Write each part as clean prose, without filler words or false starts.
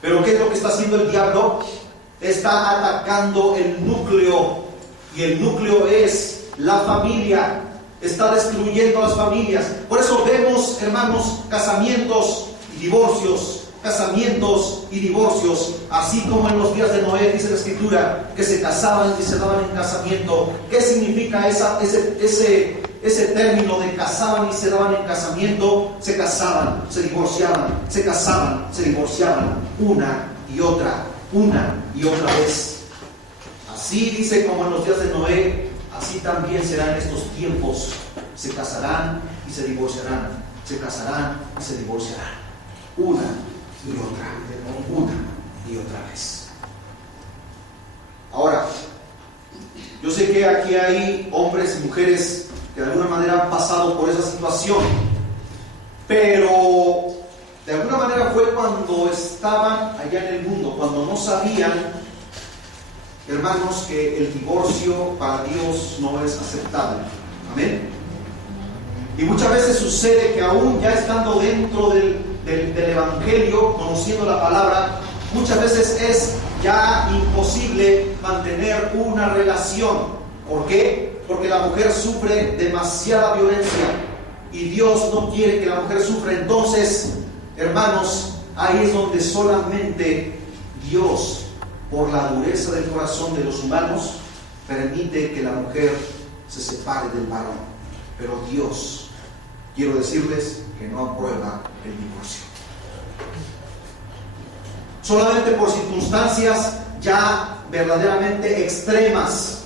Pero ¿qué es lo que está haciendo el diablo? Está atacando el núcleo, y el núcleo es la familia. Está destruyendo las familias. Por eso vemos, hermanos, casamientos y divorcios, así como en los días de Noé, dice la Escritura, que se casaban y se daban en casamiento. ¿Qué significa ese término de casaban y se daban en casamiento? Se casaban, se divorciaban, se casaban, se divorciaban, una y otra vez. Así dice como en los días de Noé, así también será en estos tiempos. Se casarán y se divorciarán, se casarán y se divorciarán, una y otra vez. Ahora, yo sé que aquí hay hombres y mujeres que de alguna manera han pasado por esa situación, pero de alguna manera fue cuando estaban allá en el mundo, cuando no sabían, hermanos, que el divorcio para Dios no es aceptable. Amén. Y muchas veces sucede que aún ya estando dentro del Evangelio, conociendo la palabra, muchas veces es ya imposible mantener una relación. ¿Por qué? Porque la mujer sufre demasiada violencia y Dios no quiere que la mujer sufra. Entonces, hermanos, ahí es donde solamente Dios, por la dureza del corazón de los humanos, permite que la mujer se separe del varón. Pero Dios, quiero decirles que no aprueba el divorcio. Solamente por circunstancias ya verdaderamente extremas.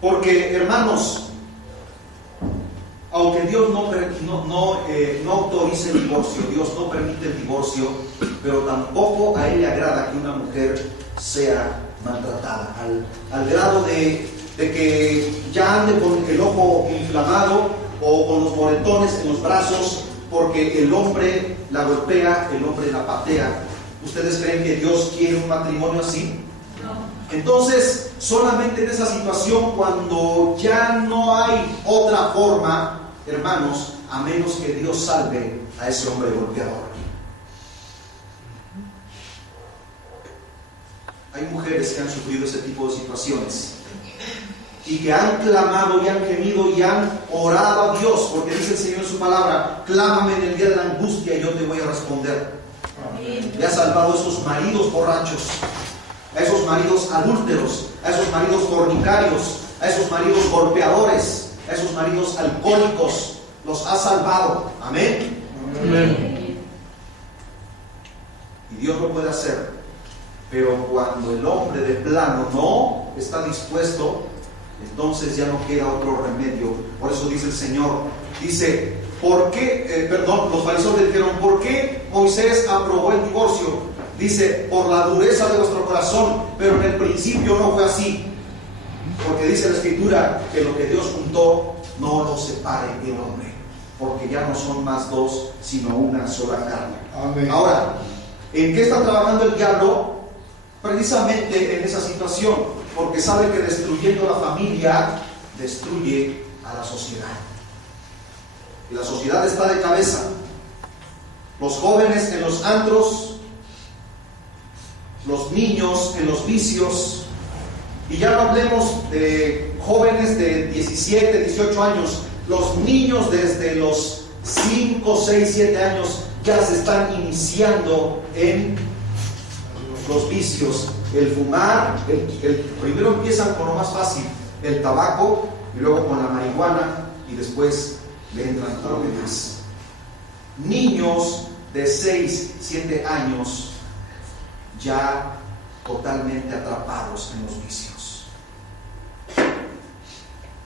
Porque, hermanos, aunque Dios no autorice el divorcio, Dios no permite el divorcio, pero tampoco a Él le agrada que una mujer sea maltratada, al grado de que ya ande con el ojo inflamado o con los moretones en los brazos porque el hombre la golpea, el hombre la patea. ¿Ustedes creen que Dios quiere un matrimonio así? No. Entonces, solamente en esa situación, cuando ya no hay otra forma, hermanos, a menos que Dios salve a ese hombre golpeador. Hay mujeres que han sufrido ese tipo de situaciones y que han clamado y han gemido y han orado a Dios, porque dice el Señor en su palabra: clámame en el día de la angustia y yo te voy a responder. Amén. Le ha salvado a esos maridos borrachos, a esos maridos adúlteros, a esos maridos fornicarios, a esos maridos golpeadores, a esos maridos alcohólicos. Los ha salvado. Amén. Amén. Y Dios lo puede hacer. Pero cuando el hombre de plano no está dispuesto, entonces ya no queda otro remedio. Por eso dice el Señor, dice, ¿por qué? Los fariseos le dijeron, ¿por qué Moisés aprobó el divorcio? Dice, por la dureza de vuestro corazón, pero en el principio no fue así. Porque dice la Escritura que lo que Dios juntó no lo separe el hombre, porque ya no son más dos, sino una sola carne. Amén. Ahora, ¿en qué está trabajando el diablo? Precisamente en esa situación, porque sabe que destruyendo la familia destruye a la sociedad, y la sociedad está de cabeza. Los jóvenes en los antros, los niños en los vicios, y ya no hablemos de jóvenes de 17, 18 años, los niños desde los 5, 6, 7 años ya se están iniciando en los vicios, el fumar, primero empiezan con lo más fácil, el tabaco, y luego con la marihuana, y después le entran a lo demás. Niños de 6, 7 años ya totalmente atrapados en los vicios.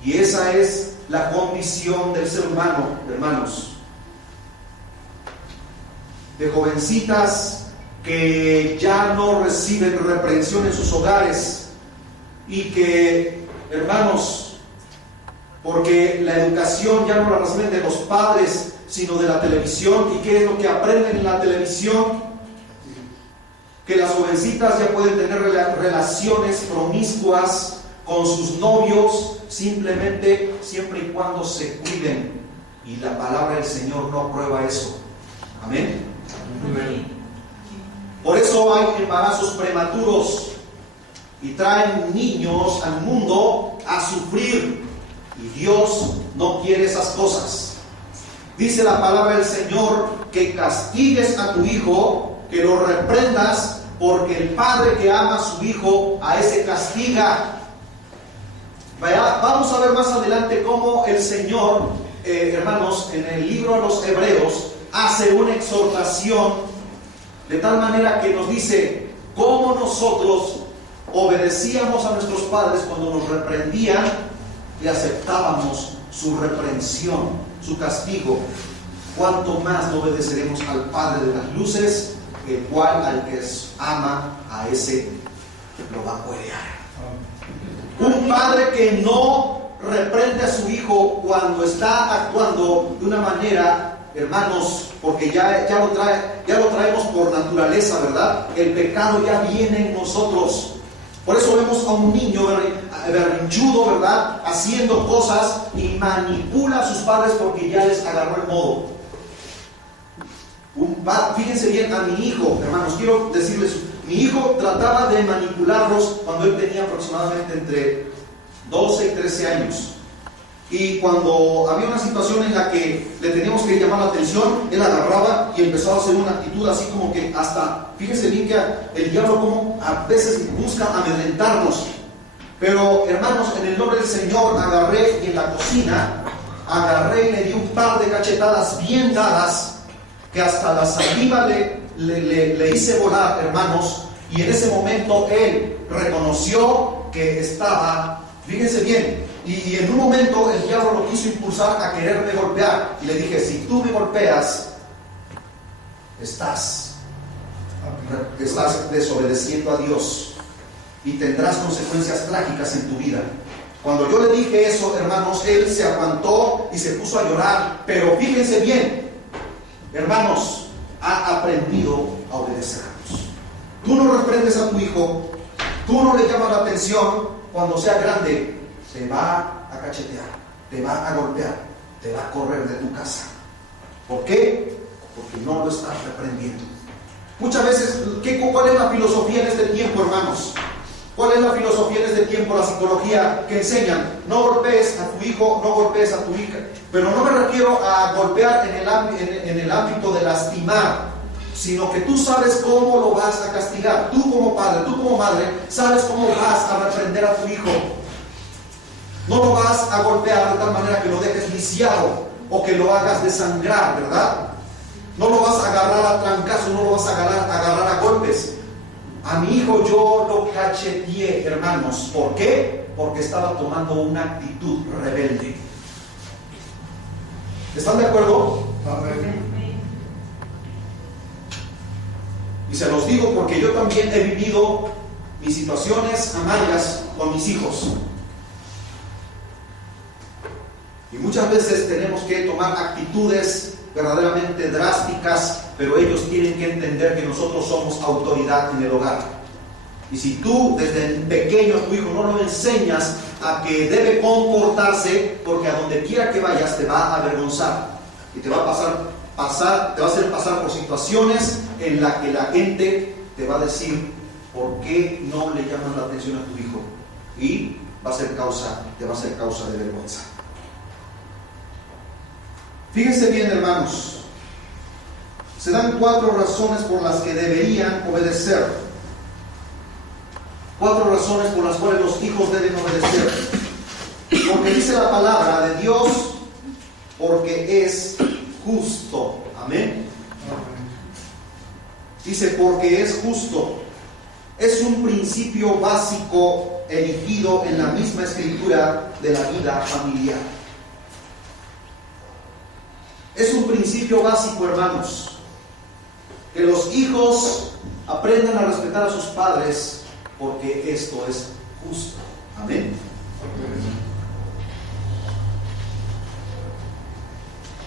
Y esa es la condición del ser humano, hermanos. De jovencitas que ya no reciben reprensión en sus hogares y que, hermanos, porque la educación ya no la reciben de los padres, sino de la televisión. ¿Y qué es lo que aprenden en la televisión? Que las jovencitas ya pueden tener relaciones promiscuas con sus novios, simplemente siempre y cuando se cuiden. Y la palabra del Señor no aprueba eso. Amén. Amén. Por eso hay embarazos prematuros y traen niños al mundo a sufrir. Y Dios no quiere esas cosas. Dice la palabra del Señor que castigues a tu hijo, que lo reprendas, porque el padre que ama a su hijo, a ese castiga. Vamos a ver más adelante cómo el Señor, hermanos, en el libro a los Hebreos, hace una exhortación de tal manera que nos dice cómo nosotros obedecíamos a nuestros padres cuando nos reprendían y aceptábamos su reprensión, su castigo. Cuánto más no obedeceremos al Padre de las luces, el cual al que ama a ese lo va a cuerear. Un padre que no reprende a su hijo cuando está actuando de una manera, hermanos, porque ya lo traemos por naturaleza, ¿verdad? El pecado ya viene en nosotros. Por eso vemos a un niño berrinchudo, ¿verdad?, haciendo cosas y manipula a sus padres porque ya les agarró el modo. Fíjense bien, a mi hijo, hermanos, quiero decirles, mi hijo trataba de manipularlos cuando él tenía aproximadamente entre 12 y 13 años. Y cuando había una situación en la que le teníamos que llamar la atención, él agarraba y empezaba a hacer una actitud así como que hasta, fíjense bien que el diablo como a veces busca amedrentarnos. Pero hermanos, en el nombre del Señor agarré y en la cocina agarré y le di un par de cachetadas bien dadas, que hasta la saliva le hice volar, hermanos. Y en ese momento él reconoció que estaba, fíjense bien, y en un momento el diablo lo quiso impulsar a quererme golpear. Y le dije, si tú me golpeas, estás desobedeciendo a Dios y tendrás consecuencias trágicas en tu vida. Cuando yo le dije eso, hermanos, él se aguantó y se puso a llorar. Pero fíjense bien, hermanos, ha aprendido a obedecernos. Tú no reprendes a tu hijo, tú no le llamas la atención. Cuando sea grande, te va a cachetear, te va a golpear, te va a correr de tu casa. ¿Por qué? Porque no lo estás reprendiendo. Muchas veces, ¿cuál es la filosofía en este tiempo, hermanos? ¿Cuál es la filosofía en este tiempo, la psicología que enseñan? No golpees a tu hijo, no golpees a tu hija. Pero no me refiero a golpear en el ámbito de lastimar, sino que tú sabes cómo lo vas a castigar. Tú como padre, tú como madre, sabes cómo vas a reprender a tu hijo. No lo vas a golpear de tal manera que lo dejes lisiado o que lo hagas desangrar, ¿verdad? No lo vas a agarrar a trancazos, no lo vas a agarrar a golpes. A mi hijo yo lo cacheteé, hermanos. ¿Por qué? Porque estaba tomando una actitud rebelde. ¿Están de acuerdo? Y se los digo porque yo también he vivido mis situaciones amargas con mis hijos. Y muchas veces tenemos que tomar actitudes verdaderamente drásticas, pero ellos tienen que entender que nosotros somos autoridad en el hogar. Y si tú desde pequeño a tu hijo no lo enseñas a que debe comportarse, porque a donde quiera que vayas te va a avergonzar y te va a te va a hacer pasar por situaciones en las que la gente te va a decir, ¿por qué no le llamas la atención a tu hijo? Y te va a ser causa de vergüenza. Fíjense bien, hermanos, se dan 4 razones por las que deberían obedecer. 4 razones por las cuales los hijos deben obedecer. Porque dice la palabra de Dios, porque es justo. Amén. Dice, porque es justo. Es un principio básico erigido en la misma escritura de la vida familiar. Es un principio básico, hermanos, que los hijos aprendan a respetar a sus padres, porque esto es justo. Amén.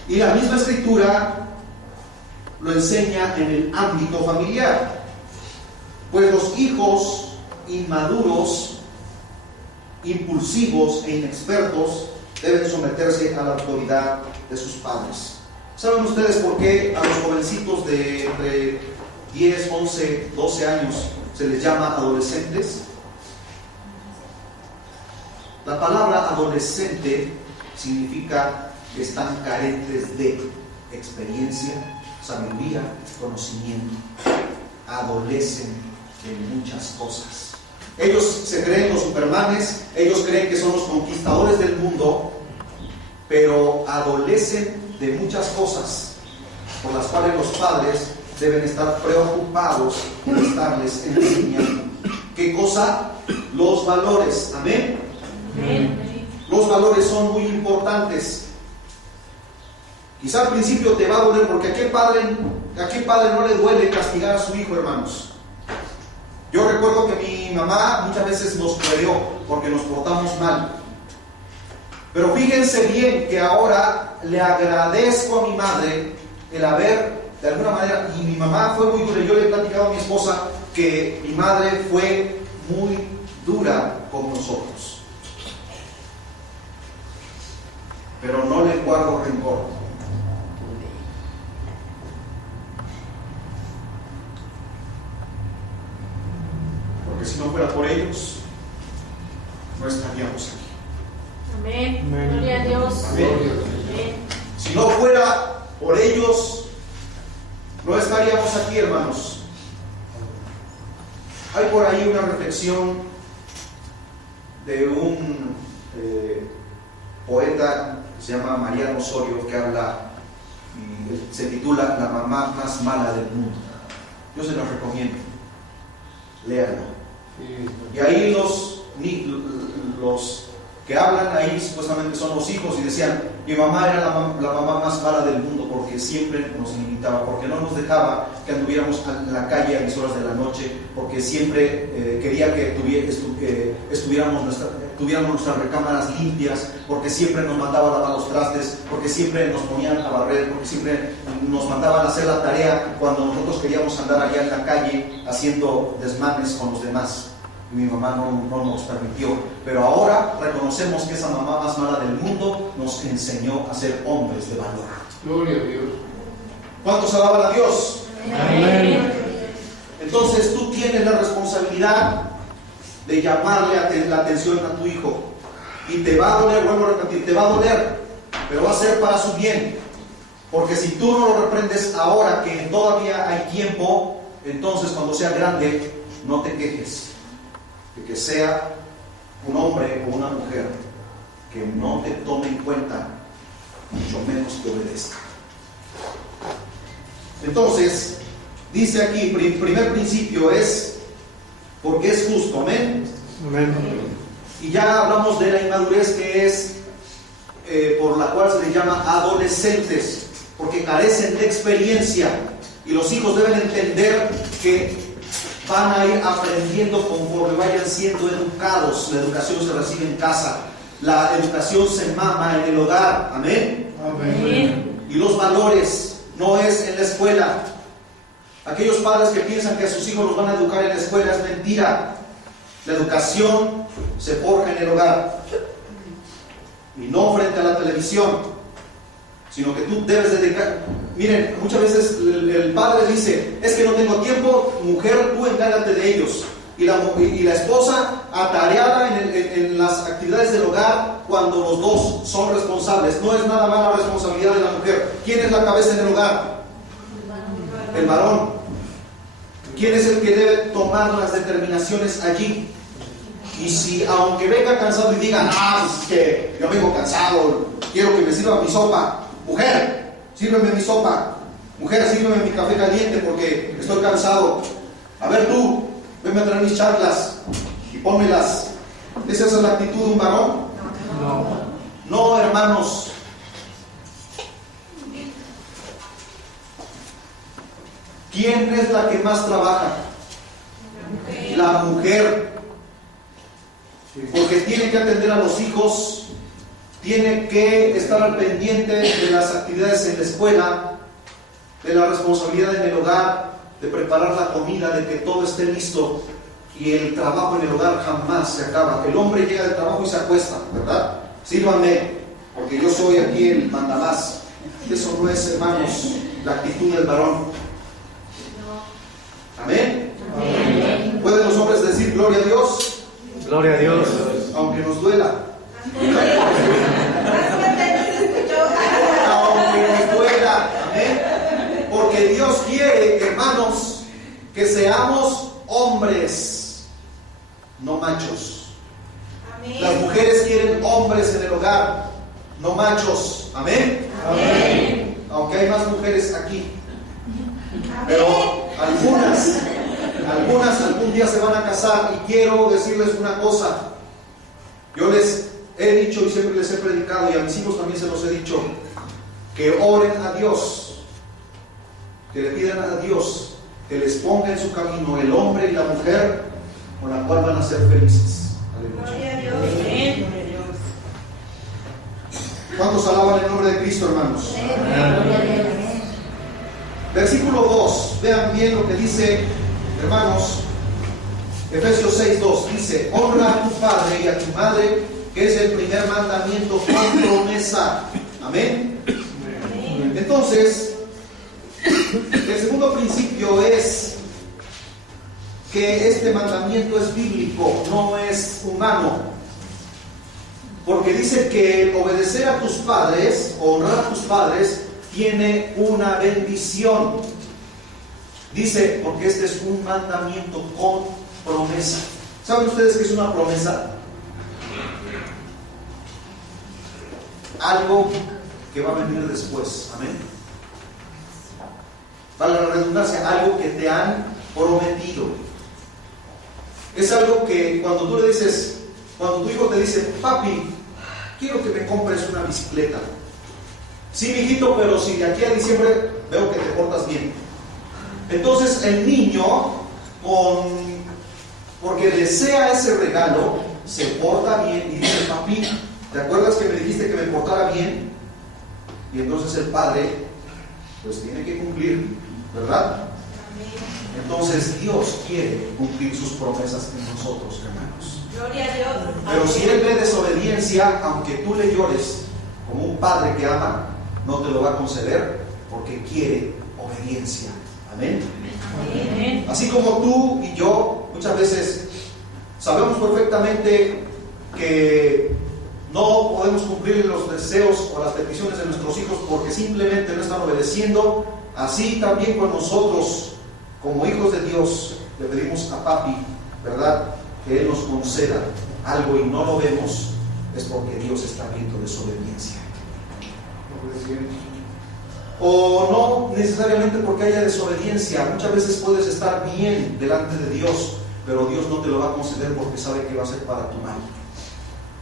Y la misma escritura lo enseña en el ámbito familiar, pues los hijos inmaduros, impulsivos e inexpertos deben someterse a la autoridad de sus padres. ¿Saben ustedes por qué a los jovencitos de entre 10, 11, 12 años se les llama adolescentes. La palabra adolescente significa que están carentes de experiencia, sabiduría, conocimiento. Adolecen de muchas cosas. Ellos se creen los supermanes, ellos creen que son los conquistadores del mundo, pero adolecen de muchas cosas por las cuales los padres deben estar preocupados por estarles enseñando. ¿Qué cosa? Los valores. Amén. Amén. Los valores son muy importantes. Quizá al principio te va a doler, porque ¿a qué padre no le duele castigar a su hijo, hermanos? Yo recuerdo que mi mamá muchas veces nos peleó porque nos portamos mal. Pero fíjense bien que ahora le agradezco a mi madre el haber, de alguna manera, y mi mamá fue muy dura. Yo le he platicado a mi esposa que mi madre fue muy dura con nosotros. Pero no le guardo rencor. Porque si no fuera por ellos, no estaríamos aquí. Amén. Gloria a Dios. Amén. Si no fuera por ellos, no estaríamos aquí, hermanos. Hay por ahí una reflexión de un poeta que se llama Mariano Osorio, que habla y se titula La mamá más mala del mundo. Yo se los recomiendo, léanlo. Y ahí los que hablan ahí supuestamente son los hijos, y decían: mi mamá era la mamá más mala del mundo, porque siempre nos limitaba, porque no nos dejaba que anduviéramos en la calle a mis horas de la noche, porque siempre quería que tuviéramos nuestras recámaras limpias, porque siempre nos mandaba a lavar los trastes, porque siempre nos ponían a barrer, porque siempre nos mandaban a hacer la tarea cuando nosotros queríamos andar allá en la calle haciendo desmanes con los demás. Y mi mamá no nos permitió. Pero ahora reconocemos que esa mamá más mala del mundo nos enseñó a ser hombres de valor. Gloria a Dios. ¿Cuántos alaban a Dios? Amén. Entonces tú tienes la responsabilidad de llamarle la atención a tu hijo. Y te va a doler, vuelvo a repetir, te va a doler, pero va a ser para su bien. Porque si tú no lo reprendes ahora, que todavía hay tiempo, entonces cuando sea grande, no te quejes de que sea un hombre o una mujer que no te tome en cuenta, mucho menos que obedezca. Entonces, dice aquí, primer principio es porque es justo. Amén. Amén. Y ya hablamos de la inmadurez, que es por la cual se les llama adolescentes, porque carecen de experiencia, y los hijos deben entender que van a ir aprendiendo conforme vayan siendo educados. La educación se recibe en casa, la educación se mama en el hogar. Amén. Amén. Y los valores no es en la escuela. Aquellos padres que piensan que a sus hijos los van a educar en la escuela, es mentira. La educación se forja en el hogar, y no frente a la televisión, sino que tú debes dedicar. Miren, muchas veces el padre dice: es que no tengo tiempo, mujer, tú encárgate de ellos. Y la esposa atareada en las actividades del hogar, cuando los dos son responsables. No es nada más la responsabilidad de la mujer. ¿Quién es la cabeza en el hogar? El varón. ¿Quién es el que debe tomar las determinaciones allí? Y si, aunque venga cansado y diga: es que yo vengo cansado, quiero que me sirva mi sopa. Mujer, sírveme mi sopa. Mujer, sírveme mi café caliente porque estoy cansado. A ver tú, venme a traer mis charlas y pónmelas. ¿Es esa la actitud de un varón? No, hermanos. ¿Quién es la que más trabaja? La mujer. Porque tiene que atender a los hijos, tiene que estar al pendiente de las actividades en la escuela, de la responsabilidad en el hogar, de preparar la comida, de que todo esté listo. Y el trabajo en el hogar jamás se acaba. El hombre llega del trabajo y se acuesta, ¿verdad? Sírvanme, porque yo soy aquí el mandamás. Eso no es, hermanos, la actitud del varón. Amén. Amén. ¿Pueden los hombres decir gloria a Dios? Gloria a Dios. Aunque nos duela. Aunque nos duela. Amén. Porque Dios quiere, hermanos, que seamos hombres, no machos. Las mujeres quieren hombres en el hogar, no machos. Amén. Amén. Aunque hay más mujeres aquí. Pero algunas algún día se van a casar, y quiero decirles una cosa. Yo les he dicho y siempre les he predicado, y a mis hijos también se los he dicho, que oren a Dios, que le pidan a Dios que les ponga en su camino el hombre y la mujer con la cual van a ser felices. Aleluya. Amén. ¿Cuántos alaban el nombre de Cristo, hermanos? Amén. Versículo 2, vean bien lo que dice, hermanos. Efesios 6:2 dice: honra a tu padre y a tu madre, que es el primer mandamiento con promesa. Amén. Entonces, el segundo principio es que este mandamiento es bíblico, no es humano. Porque dice que obedecer a tus padres, honrar a tus padres, tiene una bendición. Dice, porque este es un mandamiento con promesa. ¿Saben ustedes qué es una promesa? Algo que va a venir después. Amén. Vale la redundancia, algo que te han prometido. Es algo que cuando tú le dices, cuando tu hijo te dice: papi, quiero que me compres una bicicleta. Sí, mijito, pero si de aquí a diciembre veo que te portas bien. Entonces el niño, porque desea ese regalo, se porta bien y dice: papi, ¿te acuerdas que me dijiste que me portara bien? Y entonces el padre pues tiene que cumplir, ¿verdad? Entonces Dios quiere cumplir sus promesas en nosotros, hermanos. Gloria a Dios. Pero si Él ve desobediencia, aunque tú le llores como un padre que ama, no te lo va a conceder, porque quiere obediencia. Amén. Amén. Así como tú y yo muchas veces sabemos perfectamente que no podemos cumplir los deseos o las peticiones de nuestros hijos porque simplemente no están obedeciendo, así también con nosotros, como hijos de Dios, le pedimos a papi, ¿verdad?, que Él nos conceda algo y no lo vemos, es porque Dios está viendo desobediencia. O no necesariamente porque haya desobediencia. Muchas veces puedes estar bien delante de Dios, pero Dios no te lo va a conceder porque sabe que va a ser para tu mal,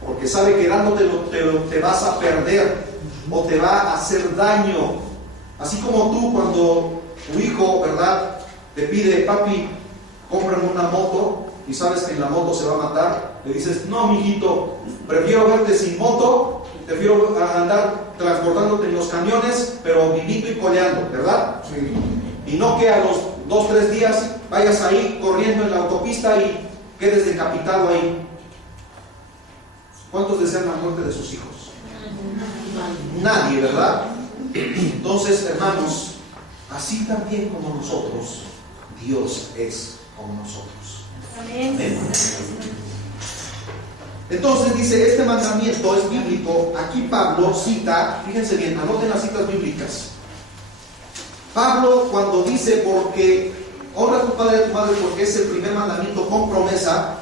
porque sabe que dándotelo te vas a perder o te va a hacer daño. Así como tú, cuando tu hijo, ¿verdad?, te pide: papi, cómprame una moto, y sabes que en la moto se va a matar, le dices: no, mijito, prefiero verte sin moto, prefiero andar transportándote en los camiones, pero vivito y coleando, ¿verdad? Sí. Y no que a los 2-3 días vayas ahí corriendo en la autopista y quedes decapitado ahí. ¿Cuántos desean la muerte de sus hijos? Nadie, ¿verdad? Entonces, hermanos, así también como nosotros, Dios es con nosotros. Amén. Amén. Entonces dice, este mandamiento es bíblico. Aquí Pablo cita, fíjense bien, anoten las citas bíblicas. Pablo, cuando dice: porque honra a tu padre y a tu madre, porque es el primer mandamiento con promesa,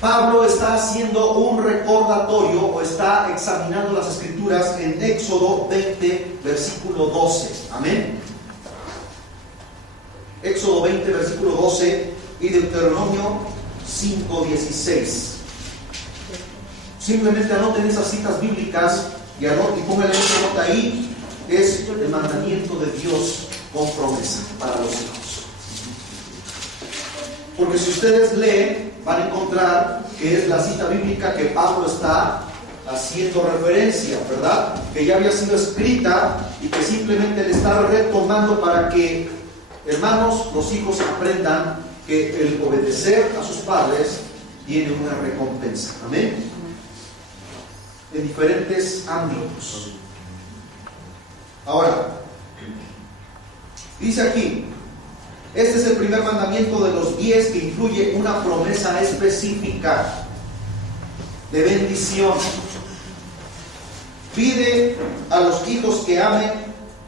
Pablo está haciendo un recordatorio o está examinando las escrituras en Éxodo 20, versículo 12. Amén. Éxodo 20, versículo 12 y Deuteronomio 5, 16. Simplemente anoten esas citas bíblicas y pónganle una nota ahí. Es el mandamiento de Dios con promesa para los hijos. Porque si ustedes leen, van a encontrar que es la cita bíblica que Pablo está haciendo referencia, ¿verdad? Que ya había sido escrita y que simplemente le está retomando para que, hermanos, los hijos aprendan que el obedecer a sus padres tiene una recompensa. Amén. En diferentes ámbitos. Ahora, dice aquí Este es el primer mandamiento de los 10 que incluye una promesa específica de bendición. Pide a los hijos que amen,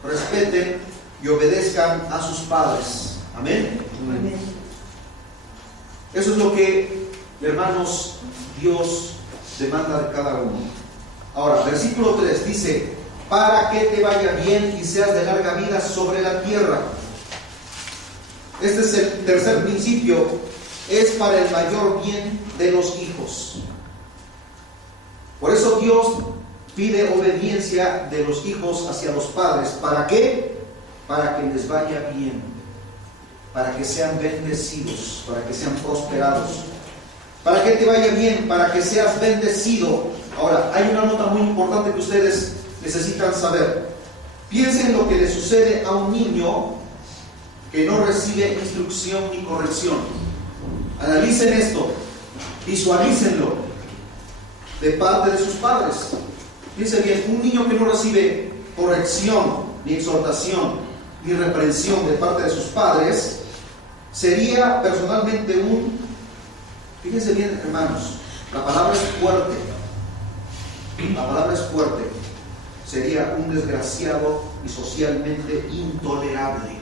respeten y obedezcan a sus padres. Amén. Eso es lo que, hermanos, Dios demanda de cada uno. Ahora, versículo 3 dice: para que te vaya bien y seas de larga vida sobre la tierra. Este es el tercer principio, es para el mayor bien de los hijos. Por eso Dios pide obediencia de los hijos hacia los padres. ¿Para qué? Para que les vaya bien, para que sean bendecidos, para que sean prosperados. Para que te vaya bien, para que seas bendecido. Ahora, hay una nota muy importante que ustedes necesitan saber. Piensen en lo que le sucede a un niño que no recibe instrucción ni corrección. Analicen esto, visualícenlo de parte de sus padres. Piensen bien, un niño que no recibe corrección, ni exhortación, ni reprensión de parte de sus padres, sería personalmente fíjense bien, hermanos, la palabra es fuerte. La palabra es fuerte. Sería un desgraciado y socialmente intolerable.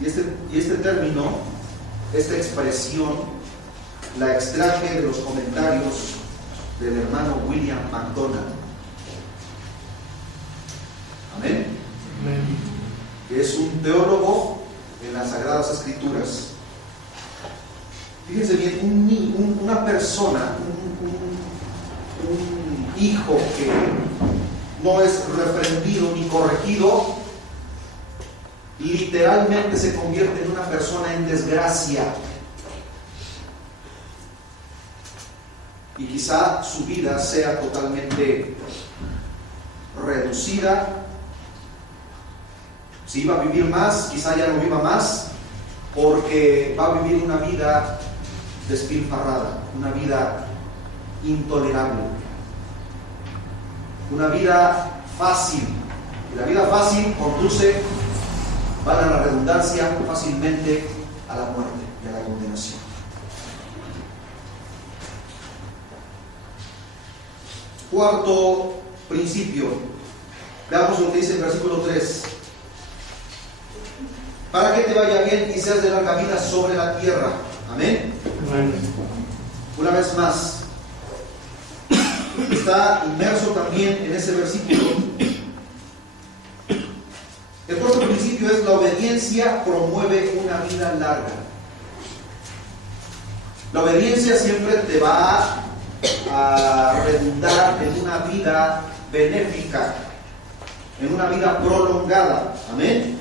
Y este término, esta expresión, la extraje de los comentarios del hermano William MacDonald. Amén. Que es un teólogo en las Sagradas Escrituras. Fíjense bien, una persona, un hijo que no es reprendido ni corregido, literalmente se convierte en una persona en desgracia. Y quizá su vida sea totalmente reducida. Si iba a vivir más, quizá ya no viva más, porque va a vivir una vida despilfarrada, una vida intolerable, una vida fácil. Y la vida fácil conduce, valga la redundancia, fácilmente a la muerte y a la condenación. Cuarto principio, veamos lo que dice el versículo 3. Para que te vaya bien y seas de larga vida sobre la tierra. Amén. Una vez más, está inmerso también en ese versículo. El cuarto principio es: la obediencia promueve una vida larga. La obediencia siempre te va a redundar en una vida benéfica, en una vida prolongada. Amén.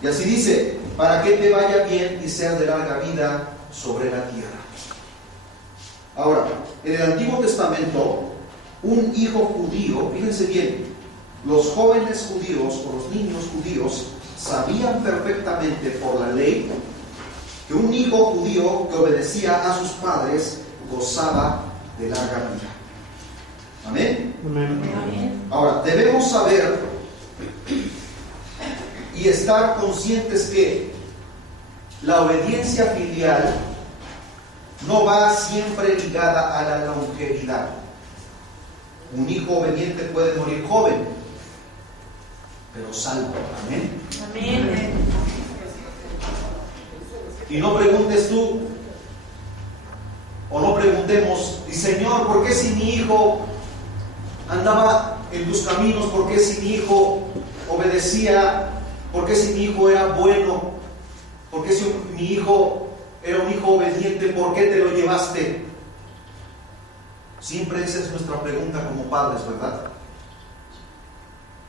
Y así dice: para que te vaya bien y seas de larga vida sobre la tierra. Ahora, en el Antiguo Testamento, un hijo judío, fíjense bien, los jóvenes judíos o los niños judíos sabían perfectamente por la ley que un hijo judío que obedecía a sus padres gozaba de larga vida. Amén. Amén. Ahora, debemos saber y estar conscientes que la obediencia filial no va siempre ligada a la longevidad. Un hijo obediente puede morir joven, pero salvo. Amén. Amén. Y no preguntes tú, o no preguntemos: y Señor, ¿por qué si mi hijo andaba en tus caminos? ¿Por qué si mi hijo obedecía? ¿Por qué si mi hijo era bueno? ¿Por qué si mi hijo era un hijo obediente? ¿Por qué te lo llevaste? Siempre esa es nuestra pregunta como padres, ¿verdad?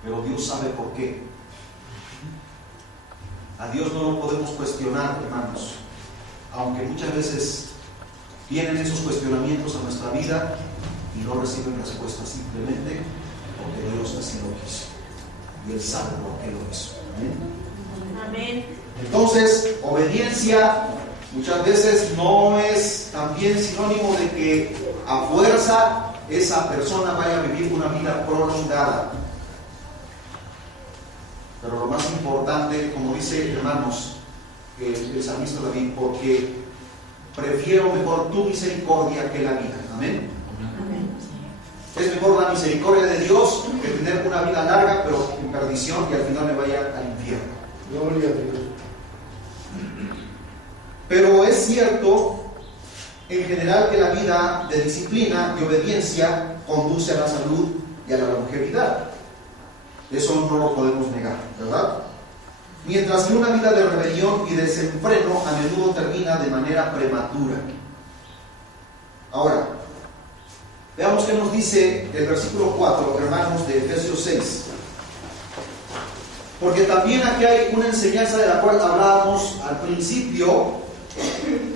Pero Dios sabe por qué. A Dios no lo podemos cuestionar, hermanos, aunque muchas veces vienen esos cuestionamientos a nuestra vida y no reciben respuesta, simplemente porque Dios así lo quiso y Él sabe por qué lo hizo. ¿Amén? Amén. Entonces, obediencia muchas veces no es también sinónimo de que a fuerza esa persona vaya a vivir una vida prolongada. Pero lo más importante, como dice, hermanos, el salmista David, porque prefiero mejor tu misericordia que la vida. Amén. Es mejor la misericordia de Dios que tener una vida larga, pero en perdición, y al final me vaya al infierno. Gloria a Dios. Pero es cierto, en general, que la vida de disciplina y obediencia conduce a la salud y a la longevidad. Eso no lo podemos negar, ¿verdad? Mientras que una vida de rebelión y desenfreno a menudo termina de manera prematura. Ahora, veamos qué nos dice el versículo 4, hermanos, de Efesios 6. Porque también aquí hay una enseñanza de la cual hablábamos al principio,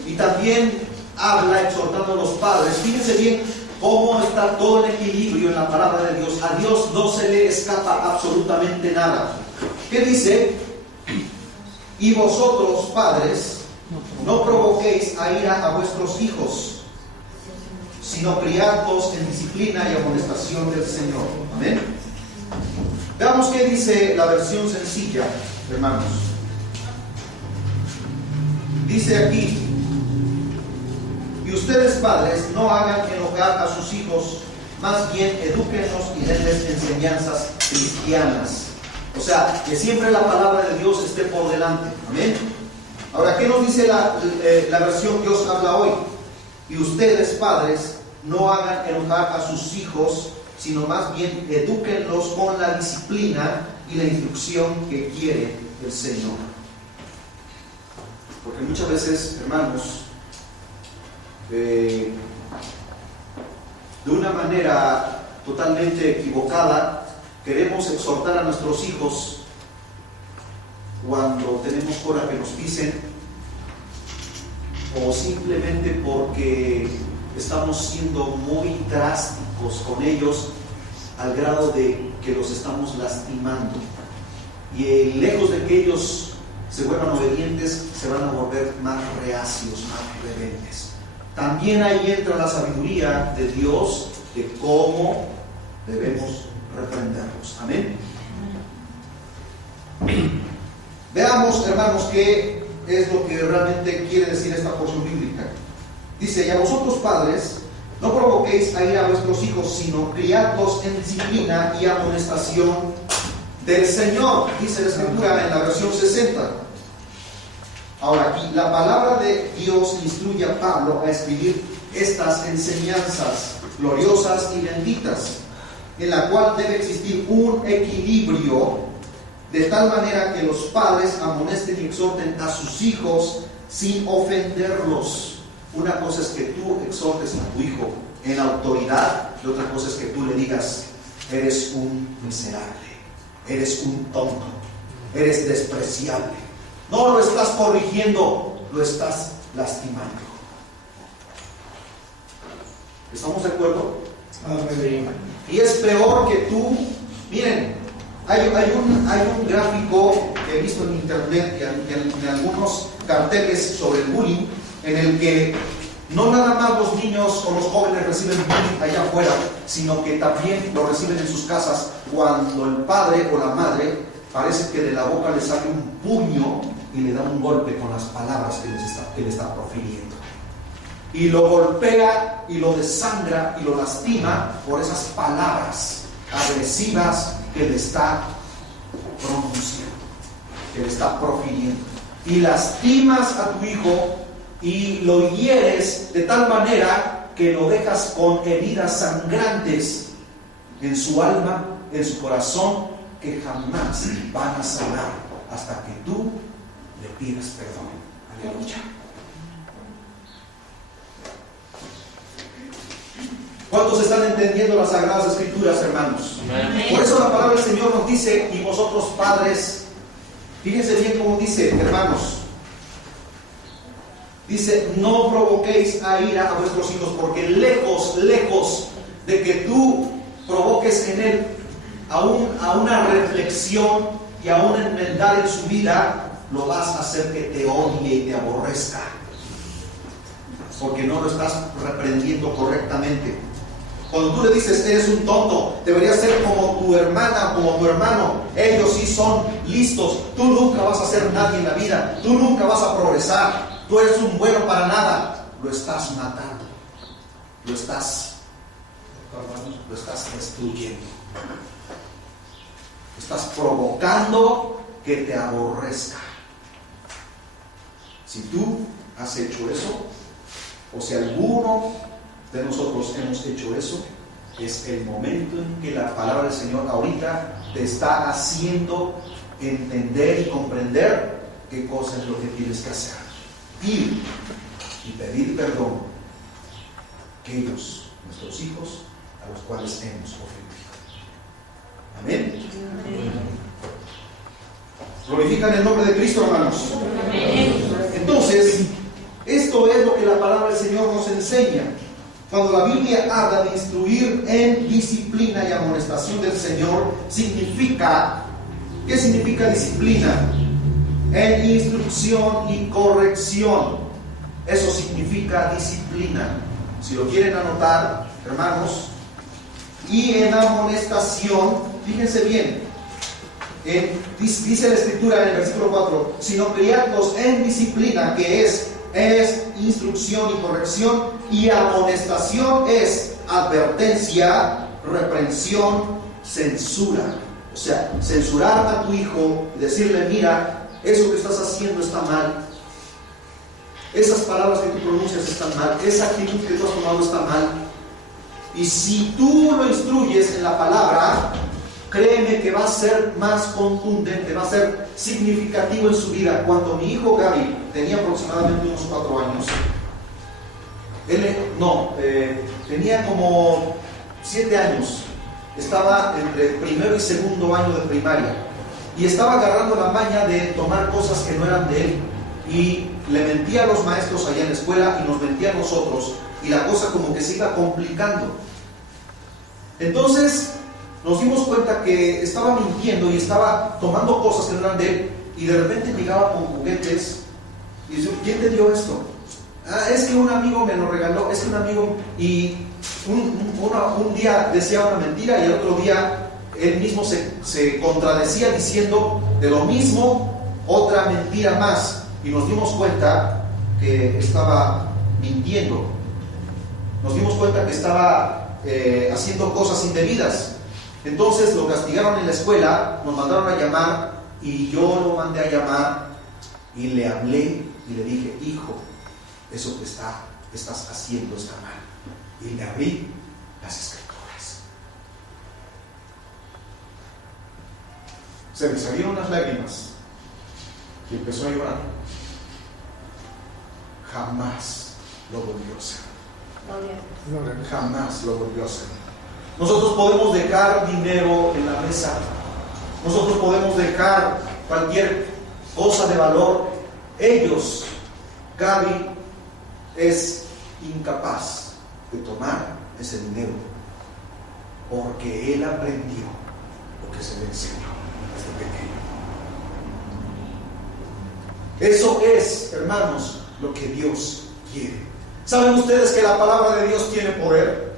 y también habla exhortando a los padres. Fíjense bien cómo está todo el equilibrio en la palabra de Dios. A Dios no se le escapa absolutamente nada. ¿Qué dice? Y vosotros, padres, no provoquéis a ira a vuestros hijos, sino criadlos en disciplina y amonestación del Señor. Amén. Veamos qué dice la versión sencilla, hermanos. Dice aquí: y ustedes, padres, no hagan enojar a sus hijos, más bien edúquenlos y denles enseñanzas cristianas. O sea, que siempre la palabra de Dios esté por delante. Amén. Ahora, ¿qué nos dice la versión que os habla hoy? Y ustedes, padres, no hagan enojar a sus hijos, sino más bien edúquenlos con la disciplina y la instrucción que quiere el Señor. Porque muchas veces, hermanos, de una manera totalmente equivocada, queremos exhortar a nuestros hijos cuando tenemos cola que nos pisen, o simplemente porque estamos siendo muy drásticos con ellos al grado de que los estamos lastimando, y lejos de que ellos se vuelvan obedientes, se van a volver más reacios, más rebeldes. También ahí entra la sabiduría de Dios de cómo debemos reprenderlos. Amén. Veamos, hermanos, qué es lo que realmente quiere decir esta porción bíblica. Dice: y a vosotros, padres, no provoquéis a ira a vuestros hijos, sino criadlos en disciplina y amonestación del Señor. Dice la Escritura en la versión 60. Ahora, aquí la palabra de Dios instruye a Pablo a escribir estas enseñanzas gloriosas y benditas, en la cual debe existir un equilibrio, de tal manera que los padres amonesten y exhorten a sus hijos sin ofenderlos. Una cosa es que tú exhortes a tu hijo en autoridad, y otra cosa es que tú le digas: eres un miserable, eres un tonto, eres despreciable. No lo estás corrigiendo, lo estás lastimando. ¿Estamos de acuerdo? Amén. Y es peor que tú. Miren, hay un gráfico que he visto en internet y en algunos carteles sobre el bullying, en el que no nada más los niños o los jóvenes reciben bullying allá afuera, sino que también lo reciben en sus casas, cuando el padre o la madre parece que de la boca le sale un puño y le da un golpe con las palabras que le está profiriendo. Y lo golpea y lo desangra y lo lastima por esas palabras agresivas que le está pronunciando, que le está profiriendo. Y lastimas a tu hijo y lo hieres de tal manera que lo dejas con heridas sangrantes en su alma, en su corazón, que jamás van a sanar hasta que tú le pidas perdón. Aleluya. ¿Cuántos están entendiendo las Sagradas Escrituras, hermanos? Amén. Por eso la palabra del Señor nos dice: y vosotros, padres, fíjense bien cómo dice, hermanos, dice: no provoquéis a ira a vuestros hijos, porque lejos de que tú provoques en él a una reflexión y a un enmendar en su vida, lo vas a hacer que te odie y te aborrezca, porque no lo estás reprendiendo correctamente. Cuando tú le dices, eres un tonto, deberías ser como tu hermana, como tu hermano. Ellos sí son listos. Tú nunca vas a ser nadie en la vida. Tú nunca vas a progresar. Tú eres un bueno para nada. Lo estás matando. Lo estás destruyendo. Estás provocando que te aborrezca. Si tú has hecho eso, o si alguno de nosotros hemos hecho eso, es el momento en que la palabra del Señor ahorita te está haciendo entender y comprender qué cosa es lo que tienes que hacer. Ir y pedir perdón a aquellos, nuestros hijos, a los cuales hemos ofendido. Amén. Glorifican el nombre de Cristo, hermanos. Entonces, esto es lo que la palabra del Señor nos enseña. Cuando la Biblia habla de instruir en disciplina y amonestación del Señor, significa, ¿qué significa disciplina? En instrucción y corrección. Eso significa disciplina. Si lo quieren anotar, hermanos. Y en amonestación, fíjense bien, dice la Escritura en el versículo 4, sino criadlos en disciplina, que es instrucción y corrección, y amonestación es advertencia, reprensión, censura. O sea, censurar a tu hijo y decirle, mira, eso que estás haciendo está mal, esas palabras que tú pronuncias están mal, esa actitud que tú has tomado está mal. Y si tú lo instruyes en la palabra, créeme que va a ser más contundente, va a ser significativo en su vida. Cuando mi hijo Gaby tenía aproximadamente unos 4 años, tenía como 7 años, estaba entre primero y segundo año de primaria, y estaba agarrando la maña de tomar cosas que no eran de él, y le mentía a los maestros allá en la escuela y nos mentía a nosotros, y la cosa como que se iba complicando. Entonces nos dimos cuenta que estaba mintiendo y estaba tomando cosas que no eran de él, y de repente llegaba con juguetes y dice, ¿quién te dio esto? Es que un amigo me lo regaló, es que un amigo, y un día decía una mentira y el otro día él mismo se contradecía diciendo de lo mismo otra mentira más, y nos dimos cuenta que estaba mintiendo, nos dimos cuenta que estaba haciendo cosas indebidas. Entonces lo castigaron en la escuela, nos mandaron a llamar, y yo lo mandé a llamar y le hablé y le dije, hijo, eso que estás haciendo está mal. Y le abrí las Escrituras. Se me salieron las lágrimas y empezó a llorar. Jamás lo volvió a hacer. Jamás lo volvió a hacer. Nosotros podemos dejar dinero en la mesa. Nosotros podemos dejar cualquier cosa de valor. Ellos, Gaby es incapaz de tomar ese dinero porque él aprendió lo que se le enseñó desde pequeño. Eso es, hermanos, lo que Dios quiere. ¿Saben ustedes que la palabra de Dios tiene poder?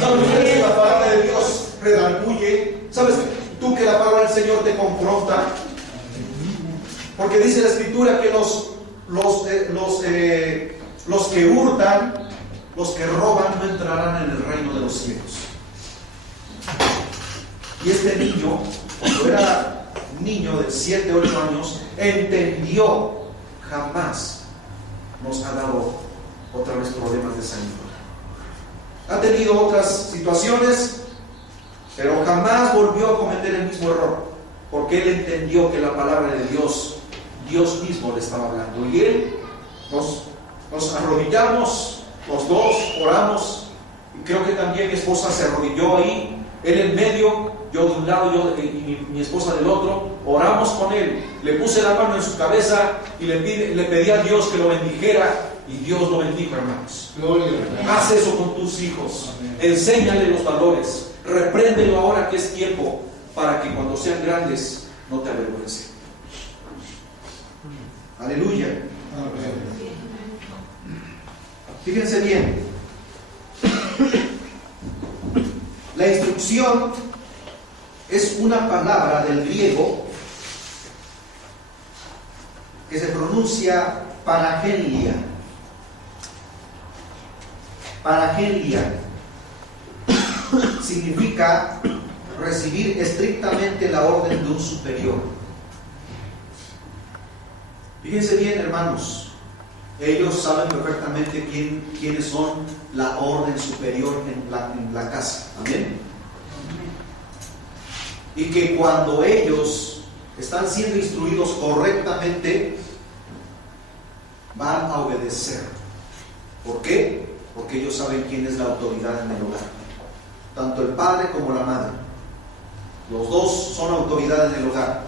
¿Saben ustedes que la palabra de Dios redarguye? ¿Sabes tú que la palabra del Señor te confronta? Porque dice la Escritura que los que hurtan, los que roban, no entrarán en el reino de los cielos. Y este niño, cuando era niño de 7, 8 años, entendió. Jamás nos ha dado otra vez problemas de salud. Ha tenido otras situaciones, pero jamás volvió a cometer el mismo error, porque él entendió que la palabra de Dios, Dios mismo le estaba hablando. Y él, nos arrodillamos, los dos oramos, y creo que también mi esposa se arrodilló ahí, él en medio, yo de un lado, y mi esposa del otro. Oramos con él, le puse la mano en su cabeza y le pedí a Dios que lo bendijera, y Dios lo bendijo, hermanos. Haz eso con tus hijos. Amén. Enséñale los valores, repréndelo ahora que es tiempo, para que cuando sean grandes no te avergüencen. Aleluya. Amén. Fíjense bien, instrucción es una palabra del griego que se pronuncia paragenia. Paragenia significa recibir estrictamente la orden de un superior. Fíjense bien, hermanos, ellos saben perfectamente quiénes son la orden superior en la casa. Amén. Y que cuando ellos están siendo instruidos correctamente, van a obedecer. ¿Por qué? Porque ellos saben quién es la autoridad en el hogar. Tanto el padre como la madre. Los dos son autoridad en el hogar.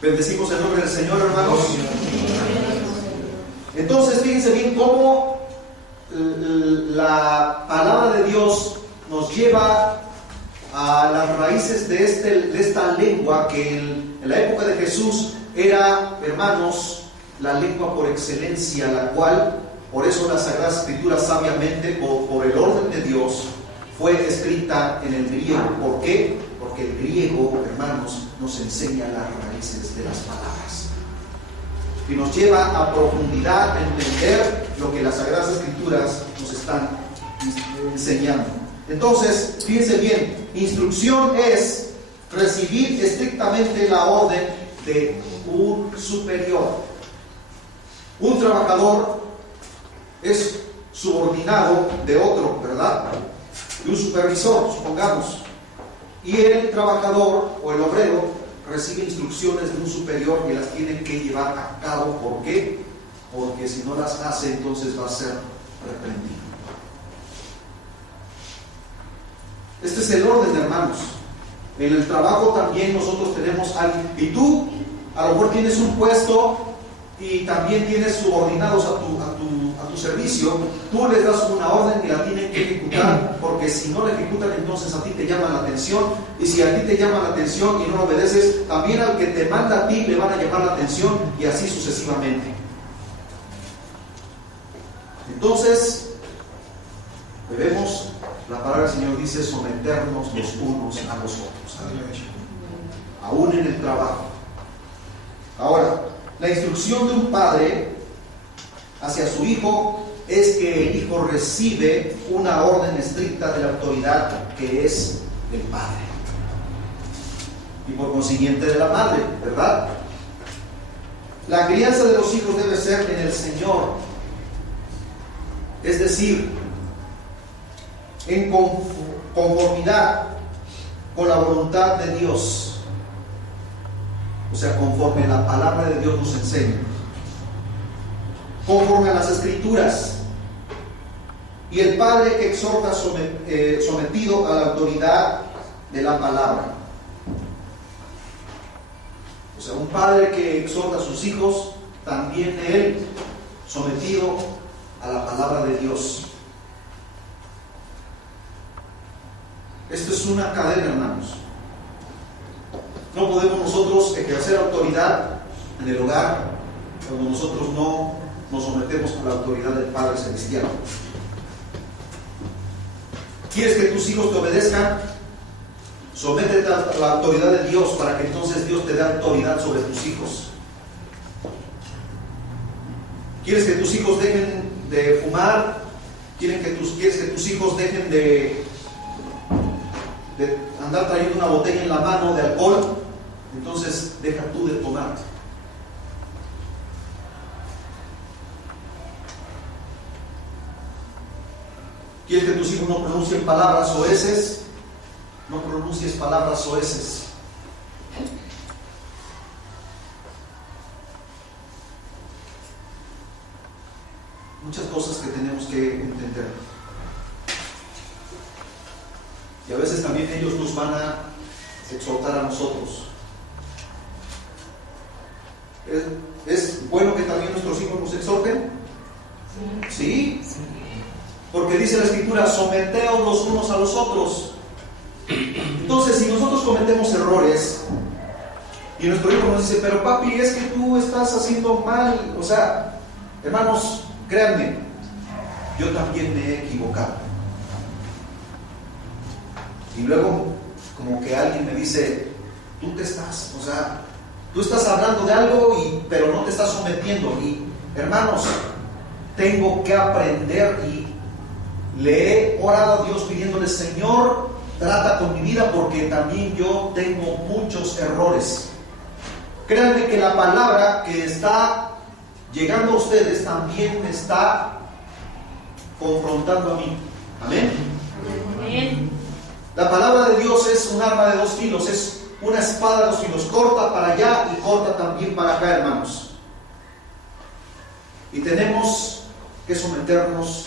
Bendecimos el nombre del Señor, hermanos. Entonces, fíjense bien cómo la palabra de Dios nos lleva a las raíces de esta lengua que en la época de Jesús era, hermanos, la lengua por excelencia, la cual, por eso la Sagrada Escritura sabiamente, por el orden de Dios, fue escrita en el griego. ¿Por qué? Porque el griego, hermanos, nos enseña las raíces de las palabras y nos lleva a profundidad a entender lo que las Sagradas Escrituras nos están enseñando. Entonces, fíjense bien, instrucción es recibir estrictamente la orden de un superior. Un trabajador es subordinado de otro, ¿verdad? De un supervisor, supongamos. Y el trabajador o el obrero recibe instrucciones de un superior y las tiene que llevar a cabo. ¿Por qué? Porque si no las hace, entonces va a ser reprendido. Este es el orden, hermanos. En el trabajo también nosotros tenemos alguien, y tú a lo mejor tienes un puesto y también tienes subordinados a tu servicio. Tú les das una orden y la tienen que ejecutar, porque si no la ejecutan, entonces a ti te llama la atención, y si a ti te llama la atención y no lo obedeces, también al que te manda a ti le van a llamar la atención, y así sucesivamente. Entonces debemos, la palabra del Señor dice, someternos los unos a los otros, aún en el trabajo. Ahora, la instrucción de un padre hacia su hijo es que el hijo recibe una orden estricta de la autoridad que es del padre, y por consiguiente de la madre, ¿verdad? La crianza de los hijos debe ser en el Señor, es decir, en conformidad con la voluntad de Dios. O sea, conforme la palabra de Dios nos enseña, conforme a las Escrituras. Y el padre que exhorta sometido a la autoridad de la palabra. O sea, un padre que exhorta a sus hijos, también él sometido a la palabra de Dios. Esto es una cadena, hermanos. No podemos nosotros ejercer autoridad en el hogar cuando nosotros no nos sometemos a la autoridad del Padre Celestial. ¿Quieres que tus hijos te obedezcan? Sométete a la autoridad de Dios, para que entonces Dios te dé autoridad sobre tus hijos. ¿Quieres que tus hijos dejen de fumar? ¿Quieres que tus hijos dejen de andar trayendo una botella en la mano de alcohol? Entonces deja tú de tomar. ¿Quieres que tus hijos no pronuncien palabras soeces? No pronuncies palabras soeces. Muchas cosas que tenemos que entender. Y a veces también ellos nos van a exhortar a nosotros. ¿Es bueno que también nuestros hijos nos exhorten? ¿Sí? Porque dice la Escritura, someteos los unos a los otros. Entonces, si nosotros cometemos errores y nuestro hijo nos dice, pero papi, es que tú estás haciendo mal, o sea, hermanos, créanme, yo también me he equivocado. Y luego como que alguien me dice, tú estás hablando de algo, pero no te estás sometiendo. Y hermanos, tengo que aprender, y le he orado a Dios pidiéndole, Señor, trata con mi vida, porque también yo tengo muchos errores. Créanme que la palabra que está llegando a ustedes también me está confrontando a mí. Amén. Amén. La palabra de Dios es un arma de dos filos, es una espada de dos filos, corta para allá y corta también para acá, hermanos. Y tenemos que someternos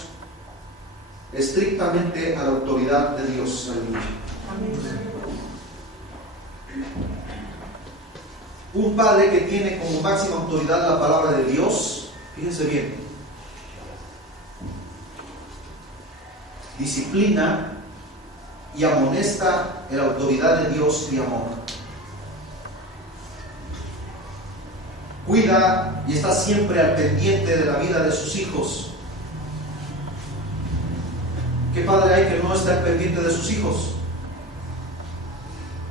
estrictamente a la autoridad de Dios. Un padre que tiene como máxima autoridad la palabra de Dios, fíjense bien, disciplina y amonesta en la autoridad de Dios y amor. Cuida y está siempre al pendiente de la vida de sus hijos. ¿Qué padre hay que no está al pendiente de sus hijos?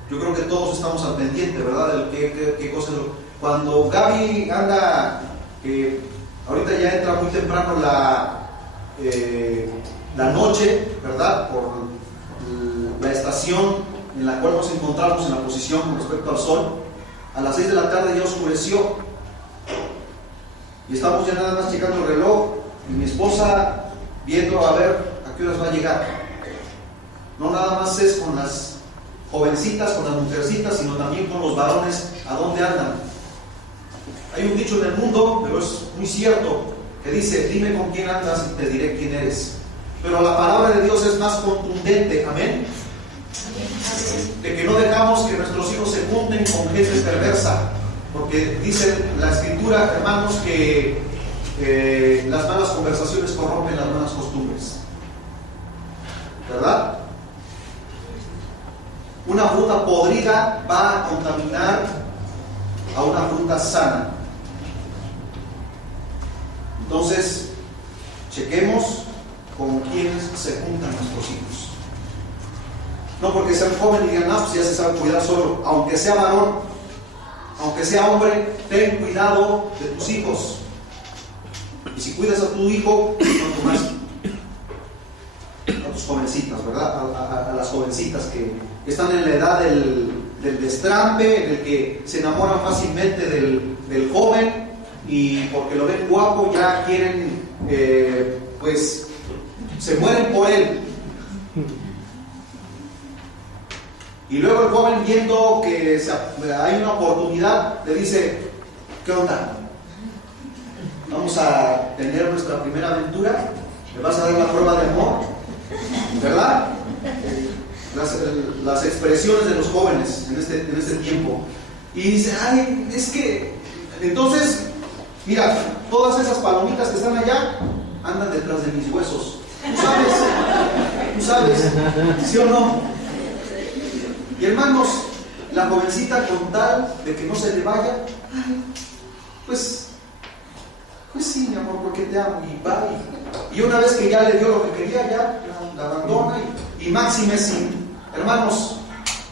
Yo creo que todos estamos al pendiente, ¿verdad? ¿Qué cosa? Cuando Gaby anda, ahorita ya entra muy temprano la noche, ¿verdad? Por la estación en la cual nos encontramos en la posición con respecto al sol. A las 6 de la tarde ya oscureció y estamos ya nada más checando el reloj, y mi esposa viendo a ver a qué horas va a llegar. No nada más es con las jovencitas, con las mujercitas, sino también con los varones, a dónde andan. Hay un dicho en el mundo, pero es muy cierto, que dice, dime con quién andas y te diré quién eres. Pero la palabra de Dios es más contundente, amén, de que no dejamos que nuestros hijos se junten con gente perversa, porque dice la Escritura, hermanos, que las malas conversaciones corrompen las buenas costumbres, ¿verdad? Una fruta podrida va a contaminar a una fruta sana. Entonces, chequemos con quienes se juntan nuestros hijos. No porque sean jóvenes y digan, pues ya se sabe cuidar solo. Aunque sea varón, aunque sea hombre, ten cuidado de tus hijos. Y si cuidas a tu hijo, cuanto más a tus jovencitas, ¿verdad? A las jovencitas que están en la edad del destrampe, en el que se enamoran fácilmente del joven, y porque lo ven guapo ya quieren, pues se mueren por él. Y luego el joven, viendo que hay una oportunidad, le dice, ¿qué onda? Vamos a tener nuestra primera aventura, me vas a dar la prueba de amor, ¿verdad? Las expresiones de los jóvenes en este tiempo. Y dice, ay, es que entonces, mira, todas esas palomitas que están allá andan detrás de mis huesos. Tú sabes, ¿sí o no? Y hermanos, la jovencita, con tal de que no se le vaya, pues sí, mi amor, porque te amo, y va, y una vez que ya le dio lo que quería, ya la abandona, y máxime sin. Hermanos,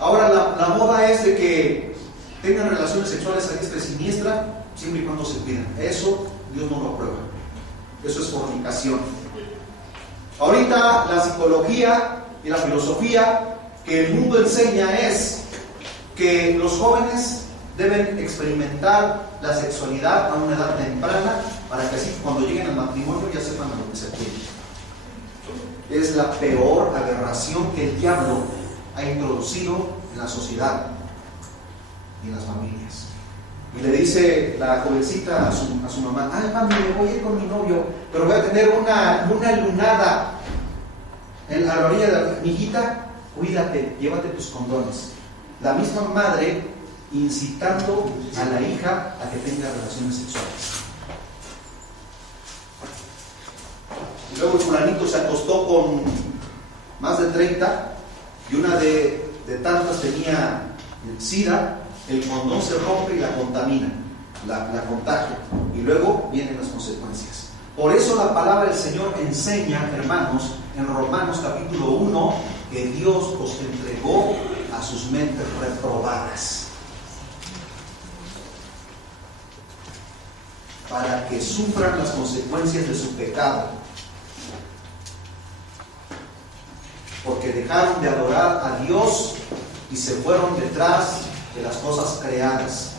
ahora la moda es de que tengan relaciones sexuales a diestra y siniestra, siempre y cuando se cuiden. Eso Dios no lo aprueba. Eso es fornicación. Ahorita la psicología y la filosofía que el mundo enseña es que los jóvenes deben experimentar la sexualidad a una edad temprana, para que así cuando lleguen al matrimonio ya sepan a lo que se tiene. Es la peor aberración que el diablo ha introducido en la sociedad y en las familias. Y le dice la jovencita a su mamá, ay mami, me voy a ir con mi novio, pero voy a tener una lunada a la orilla de la mijita, cuídate, llévate tus condones. La misma madre incitando a la hija a que tenga relaciones sexuales. Y luego el fulanito se acostó con más de 30 y una de tantas tenía SIDA, el condón se rompe y la contamina, la contagia, y luego vienen las consecuencias. Por eso la palabra del Señor enseña, hermanos, en Romanos capítulo 1, que Dios os entregó a sus mentes reprobadas, para que sufran las consecuencias de su pecado, porque dejaron de adorar a Dios y se fueron detrás de las cosas creadas.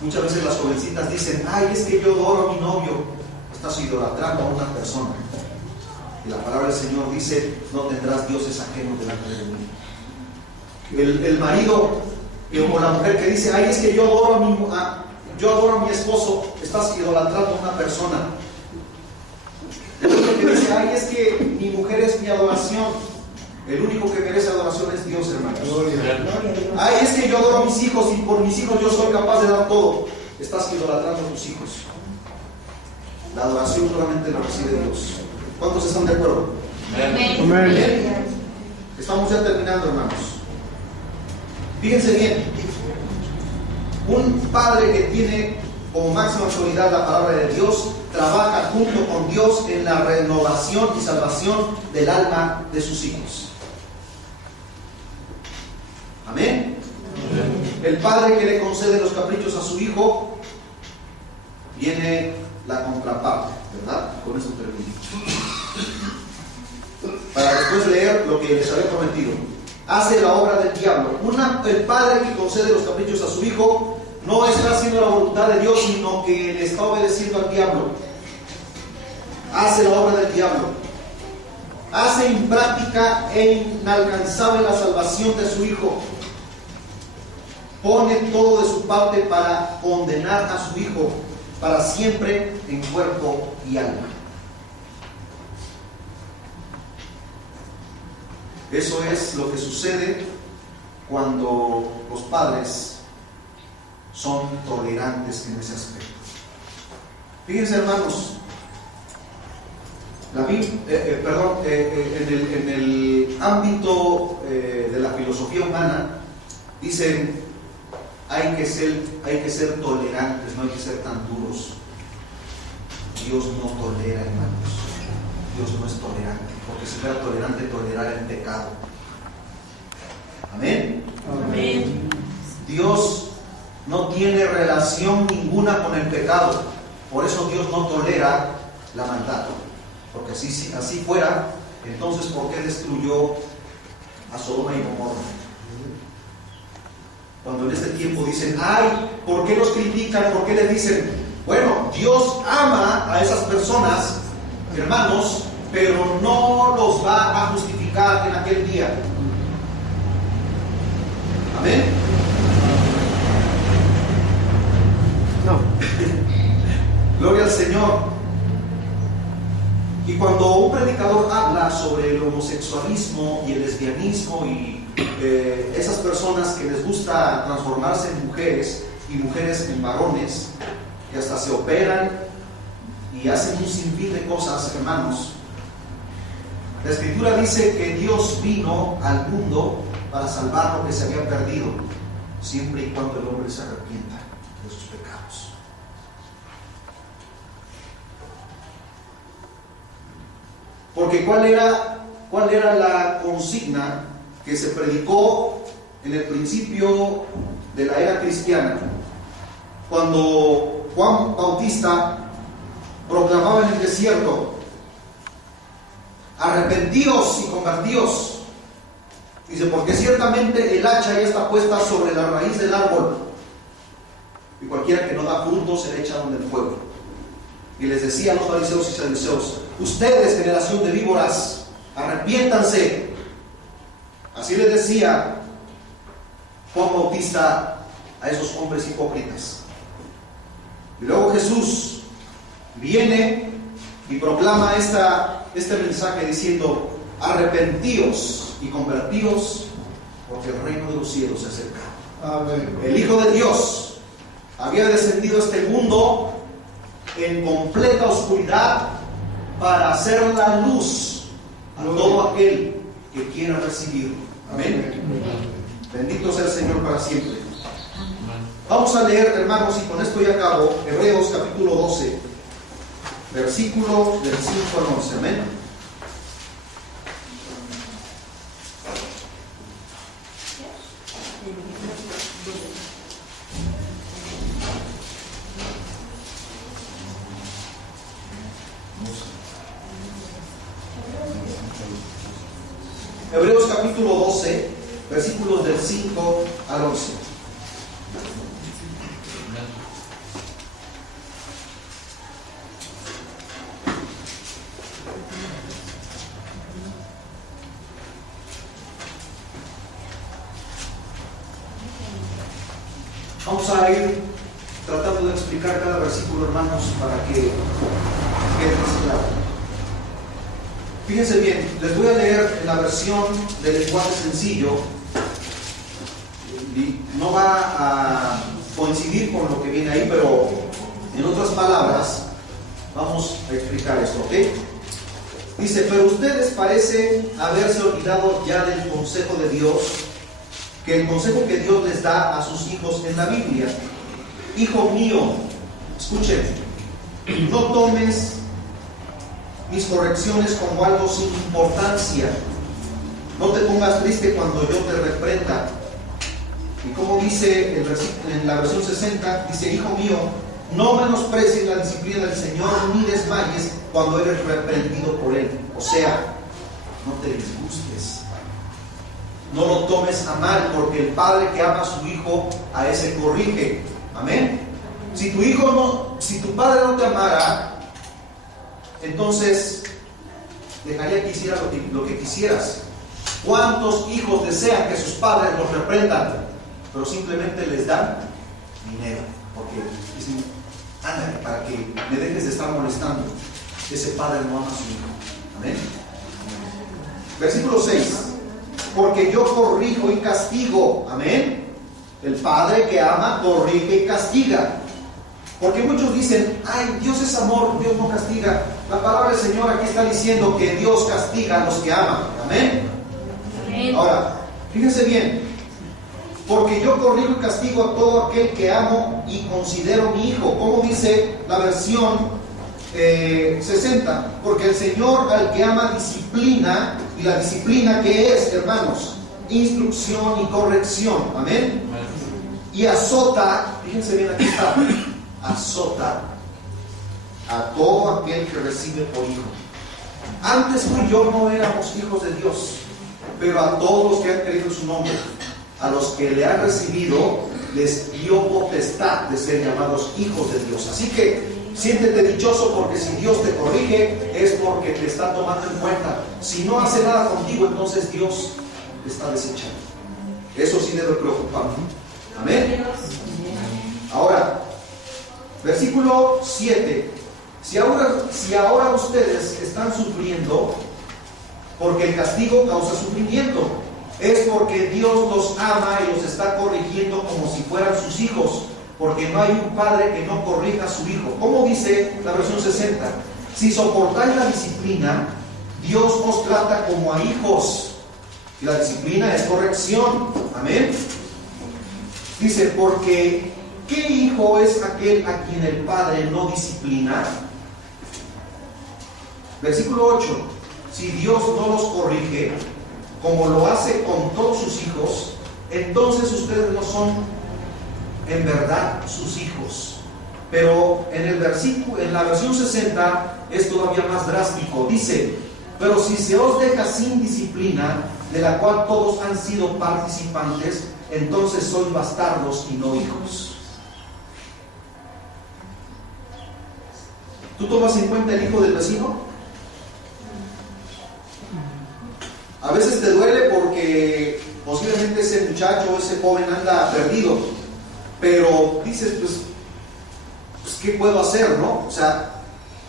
Muchas veces las jovencitas dicen: ay, es que yo adoro a mi novio. Estás idolatrando a una persona. Y la palabra del Señor dice: no tendrás dioses ajenos delante de mí. El marido o la mujer que dice: ay, es que yo adoro a mi esposo. Estás idolatrando a una persona. El otro que dice: ay, es que mi mujer es mi adoración. El único que merece adoración es Dios, hermanos. Ay, es que yo adoro a mis hijos y por mis hijos yo soy capaz de dar todo. Estás idolatrando a tus hijos. La adoración solamente la recibe Dios. ¿Cuántos están de acuerdo? Amén. Estamos ya terminando, hermanos. Fíjense bien. Un padre que tiene como máxima autoridad la palabra de Dios trabaja junto con Dios en la renovación y salvación del alma de sus hijos. Amén. El padre que le concede los caprichos a su hijo, viene la contraparte, ¿verdad? Con esto termino. Para después leer lo que les había prometido. Hace la obra del diablo. El padre que concede los caprichos a su hijo no está haciendo la voluntad de Dios, sino que le está obedeciendo al diablo. Hace la obra del diablo. Hace impráctica e inalcanzable la salvación de su hijo. Pone todo de su parte para condenar a su hijo para siempre en cuerpo y alma. Eso es lo que sucede cuando los padres son tolerantes en ese aspecto. Fíjense, hermanos, en el ámbito de la filosofía humana dicen: hay que ser tolerantes, no hay que ser tan duros. Dios no tolera, hermanos. Dios no es tolerante, porque si fuera tolerante, tolerara el pecado. Amén. Amén. Dios no tiene relación ninguna con el pecado. Por eso Dios no tolera la maldad. Porque si así fuera, entonces ¿por qué destruyó a Sodoma y Gomorra? Cuando en este tiempo dicen: ay, ¿por qué los critican? ¿Por qué les dicen? Bueno, Dios ama a esas personas, hermanos, pero no los va a justificar en aquel día. Amén. No. Gloria al Señor. Y cuando un predicador habla sobre el homosexualismo y el lesbianismo y esas personas que les gusta transformarse en mujeres y mujeres en varones, que hasta se operan y hacen un sinfín de cosas, hermanos, la Escritura dice que Dios vino al mundo para salvar lo que se había perdido, siempre y cuando el hombre se arrepienta de sus pecados. Porque ¿cuál era la consigna que se predicó en el principio de la era cristiana? Cuando Juan Bautista proclamaba en el desierto: arrepentíos y convertíos. Dice: porque ciertamente el hacha ya está puesta sobre la raíz del árbol, y cualquiera que no da fruto se le echa donde el fuego. Y les decía a los fariseos y saduceos: ustedes, generación de víboras, arrepiéntanse. Así les decía Juan Bautista a esos hombres hipócritas. Y luego Jesús viene y proclama este mensaje diciendo: arrepentíos y convertíos, porque el reino de los cielos se acerca. Amén. El Hijo de Dios había descendido a este mundo en completa oscuridad para hacer la luz a todo aquel que quiera recibirlo. Amén. Bendito sea el Señor para siempre. Vamos a leer, hermanos, y con esto ya acabo, Hebreos capítulo 12, versículo del 5 al 11. Amén. Hebreos capítulo 12, versículos del 5 al 11. Vamos a ir tratando de explicar cada versículo, hermanos, para que quede más claro. Fíjense bien, les voy a leer en la versión del lenguaje sencillo. Y no va a coincidir con lo que viene ahí, pero en otras palabras vamos a explicar esto, ¿ok? Dice: pero ustedes parecen haberse olvidado ya del consejo de Dios, que el consejo que Dios les da a sus hijos en la Biblia. Hijo mío, escuchen, no tomes mis correcciones como algo sin importancia. No te pongas triste cuando yo te reprenda. Y como dice en la versión 60, dice: hijo mío, no menosprecies la disciplina del Señor, ni desmayes cuando eres reprendido por Él. O sea, no te disgustes. No lo tomes a mal, porque el padre que ama a su hijo, a ese corrige. Amén. Si tu padre no te amara, entonces dejaría que hiciera lo que quisieras. ¿Cuántos hijos desean que sus padres los reprendan, pero simplemente les dan dinero? Porque dicen: ándale, para que me dejes de estar molestando. Ese padre no ama a su hijo. Amén. Versículo 6: porque yo corrijo y castigo. Amén. El padre que ama corrige y castiga. Porque muchos dicen: ay, Dios es amor, Dios no castiga. La palabra del Señor aquí está diciendo que Dios castiga a los que aman. Amén. Amén. Ahora, fíjense bien: porque yo corrijo y castigo a todo aquel que amo y considero mi hijo. Como dice la versión 60: porque el Señor al que ama disciplina. Y la disciplina, ¿qué es, hermanos? Instrucción y corrección. Amén. Y azota, fíjense bien, aquí está, azota a todo aquel que recibe por hijo. Antes tú y yo no éramos hijos de Dios, pero a todos los que han creído en su nombre, a los que le han recibido, les dio potestad de ser llamados hijos de Dios. Así que siéntete dichoso, porque si Dios te corrige es porque te está tomando en cuenta. Si no hace nada contigo, entonces Dios te está desechando. Eso sí debe preocupar. Amén. Ahora, versículo 7: si ahora ustedes están sufriendo, porque el castigo causa sufrimiento, es porque Dios los ama y los está corrigiendo como si fueran sus hijos. Porque no hay un padre que no corrija a su hijo. Como dice la versión 60: si soportáis la disciplina, Dios os trata como a hijos. Y la disciplina es corrección. Amén. Dice: porque ¿qué hijo es aquel a quien el padre no disciplina? Versículo 8: si Dios no los corrige, como lo hace con todos sus hijos, entonces ustedes no son en verdad sus hijos. Pero en la versión 60 es todavía más drástico. Dice: pero si se os deja sin disciplina, de la cual todos han sido participantes, entonces sois bastardos y no hijos. ¿Tú tomas en cuenta el hijo del vecino? A veces te duele porque posiblemente ese muchacho o ese joven anda perdido, pero dices: pues ¿qué puedo hacer, no? O sea,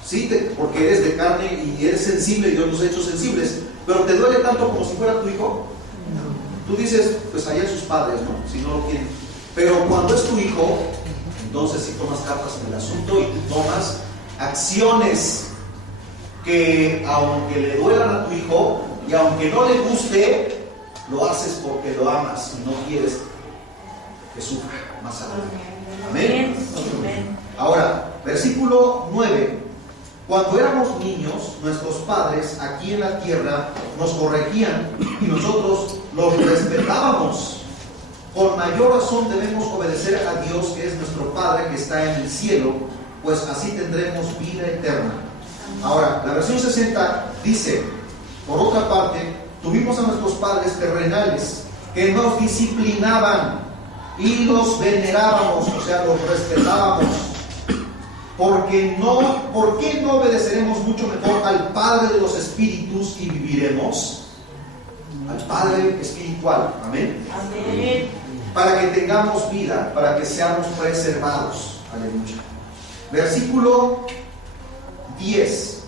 sí, porque eres de carne y eres sensible y Dios nos ha hecho sensibles, pero ¿te duele tanto como si fuera tu hijo? Tú dices: pues allá sus padres, ¿no? Si no lo quieren. Pero cuando es tu hijo, entonces sí tomas cartas en el asunto y tú tomas acciones que, aunque le duelan a tu hijo y aunque no le guste, lo haces porque lo amas y no quieres que sufra más adelante. Amén. Ahora, versículo 9: cuando éramos niños, nuestros padres aquí en la tierra nos corregían y nosotros los respetábamos. Con mayor razón debemos obedecer a Dios, que es nuestro Padre que está en el cielo, pues así tendremos vida eterna. Ahora, la versión 60 dice, por otra parte: tuvimos a nuestros padres terrenales que nos disciplinaban y los venerábamos, o sea, los respetábamos. ¿Por qué no obedeceremos mucho mejor al Padre de los Espíritus y viviremos? Al Padre espiritual, amén. Amén. Para que tengamos vida, para que seamos preservados. Aleluya. Versículo 10.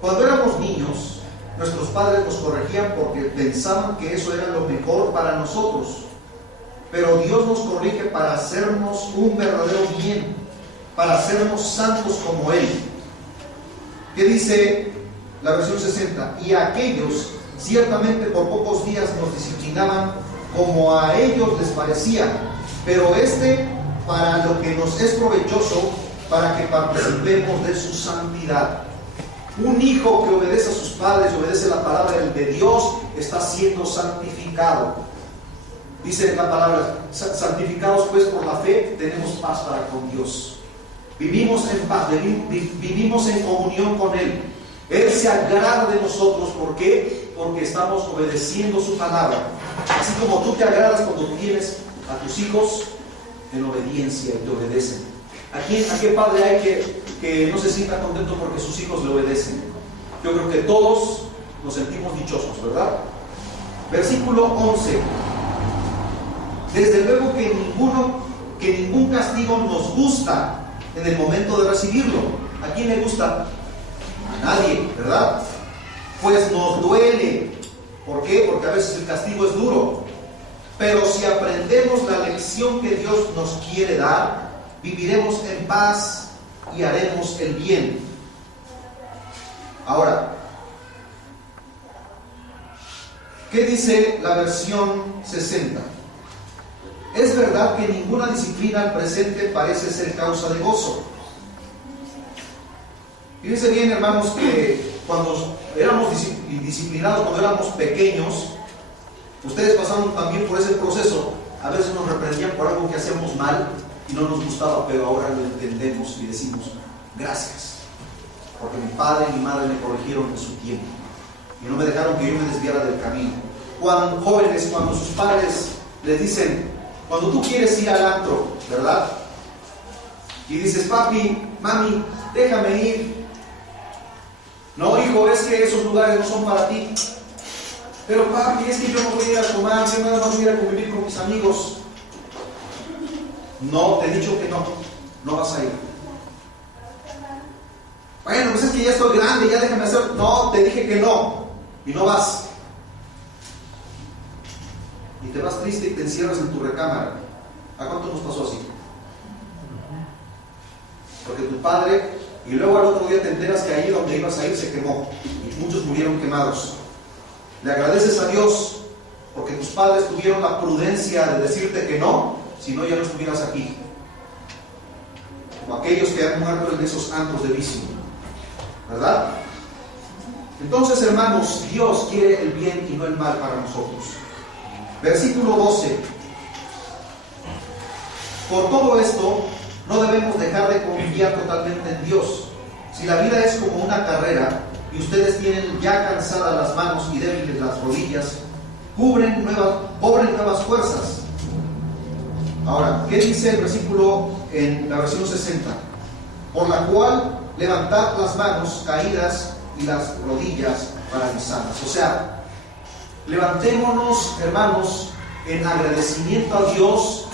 Cuando éramos niños, nuestros padres nos corregían porque pensaban que eso era lo mejor para nosotros. Pero Dios nos corrige para hacernos un verdadero bien, para hacernos santos como Él. ¿Qué dice la versión 60? Y a aquellos ciertamente por pocos días nos disciplinaban como a ellos les parecía, pero para lo que nos es provechoso, para que participemos de su santidad. Un hijo que obedece a sus padres, obedece la palabra de Dios, está siendo santificado. Dice la palabra, santificados pues por la fe, tenemos paz para con Dios. Vivimos en paz, vivimos en comunión con Él. Él se agrada de nosotros. ¿Por qué? Porque estamos obedeciendo su palabra. Así como tú te agradas cuando tienes a tus hijos en obediencia y te obedecen. ¿A qué padre hay que no se sienta contento porque sus hijos le obedecen? Yo creo que todos nos sentimos dichosos, ¿verdad? Versículo 11. Desde luego que ningún castigo nos gusta en el momento de recibirlo. ¿A quién le gusta? A nadie, ¿verdad? Pues nos duele. ¿Por qué? Porque a veces el castigo es duro. Pero si aprendemos la lección que Dios nos quiere dar, viviremos en paz y haremos el bien. Ahora, ¿qué dice la versión 60? Es verdad que ninguna disciplina al presente parece ser causa de gozo. Fíjense bien, hermanos, que cuando éramos disciplinados, cuando éramos pequeños, ustedes pasaron también por ese proceso. A veces nos reprendían por algo que hacíamos mal y no nos gustaba, pero ahora lo entendemos y decimos gracias, porque mi padre y mi madre me corrigieron en su tiempo y no me dejaron que yo me desviara del camino. Cuando jóvenes, cuando sus padres les dicen, cuando tú quieres ir al antro, ¿verdad? Y dices, papi, mami, déjame ir. No, hijo, es que esos lugares no son para ti. Pero papi, es que yo no voy a ir a tomar, yo nada más voy a ir a convivir con mis amigos. No, te he dicho que no vas a ir. Bueno, pues es que ya estoy grande, ya déjame hacer. No, te dije que no, y no vas. Y te vas triste y te encierras en tu recámara. ¿A cuánto nos pasó así? Porque tu padre, y luego al otro día te enteras que ahí donde ibas a ir se quemó y muchos murieron quemados. Le agradeces a Dios porque tus padres tuvieron la prudencia de decirte que no, si no ya no estuvieras aquí. Como aquellos que han muerto en esos antros de vicio, ¿verdad? Entonces, hermanos, Dios quiere el bien y no el mal para nosotros. Versículo 12. Por todo esto, no debemos dejar de confiar totalmente en Dios. Si la vida es como una carrera y ustedes tienen ya cansadas las manos y débiles las rodillas, cobren nuevas fuerzas. Ahora, ¿qué dice el versículo en la versión 60? Por la cual levantad las manos caídas y las rodillas paralizadas. O sea, levantémonos, hermanos, en agradecimiento a Dios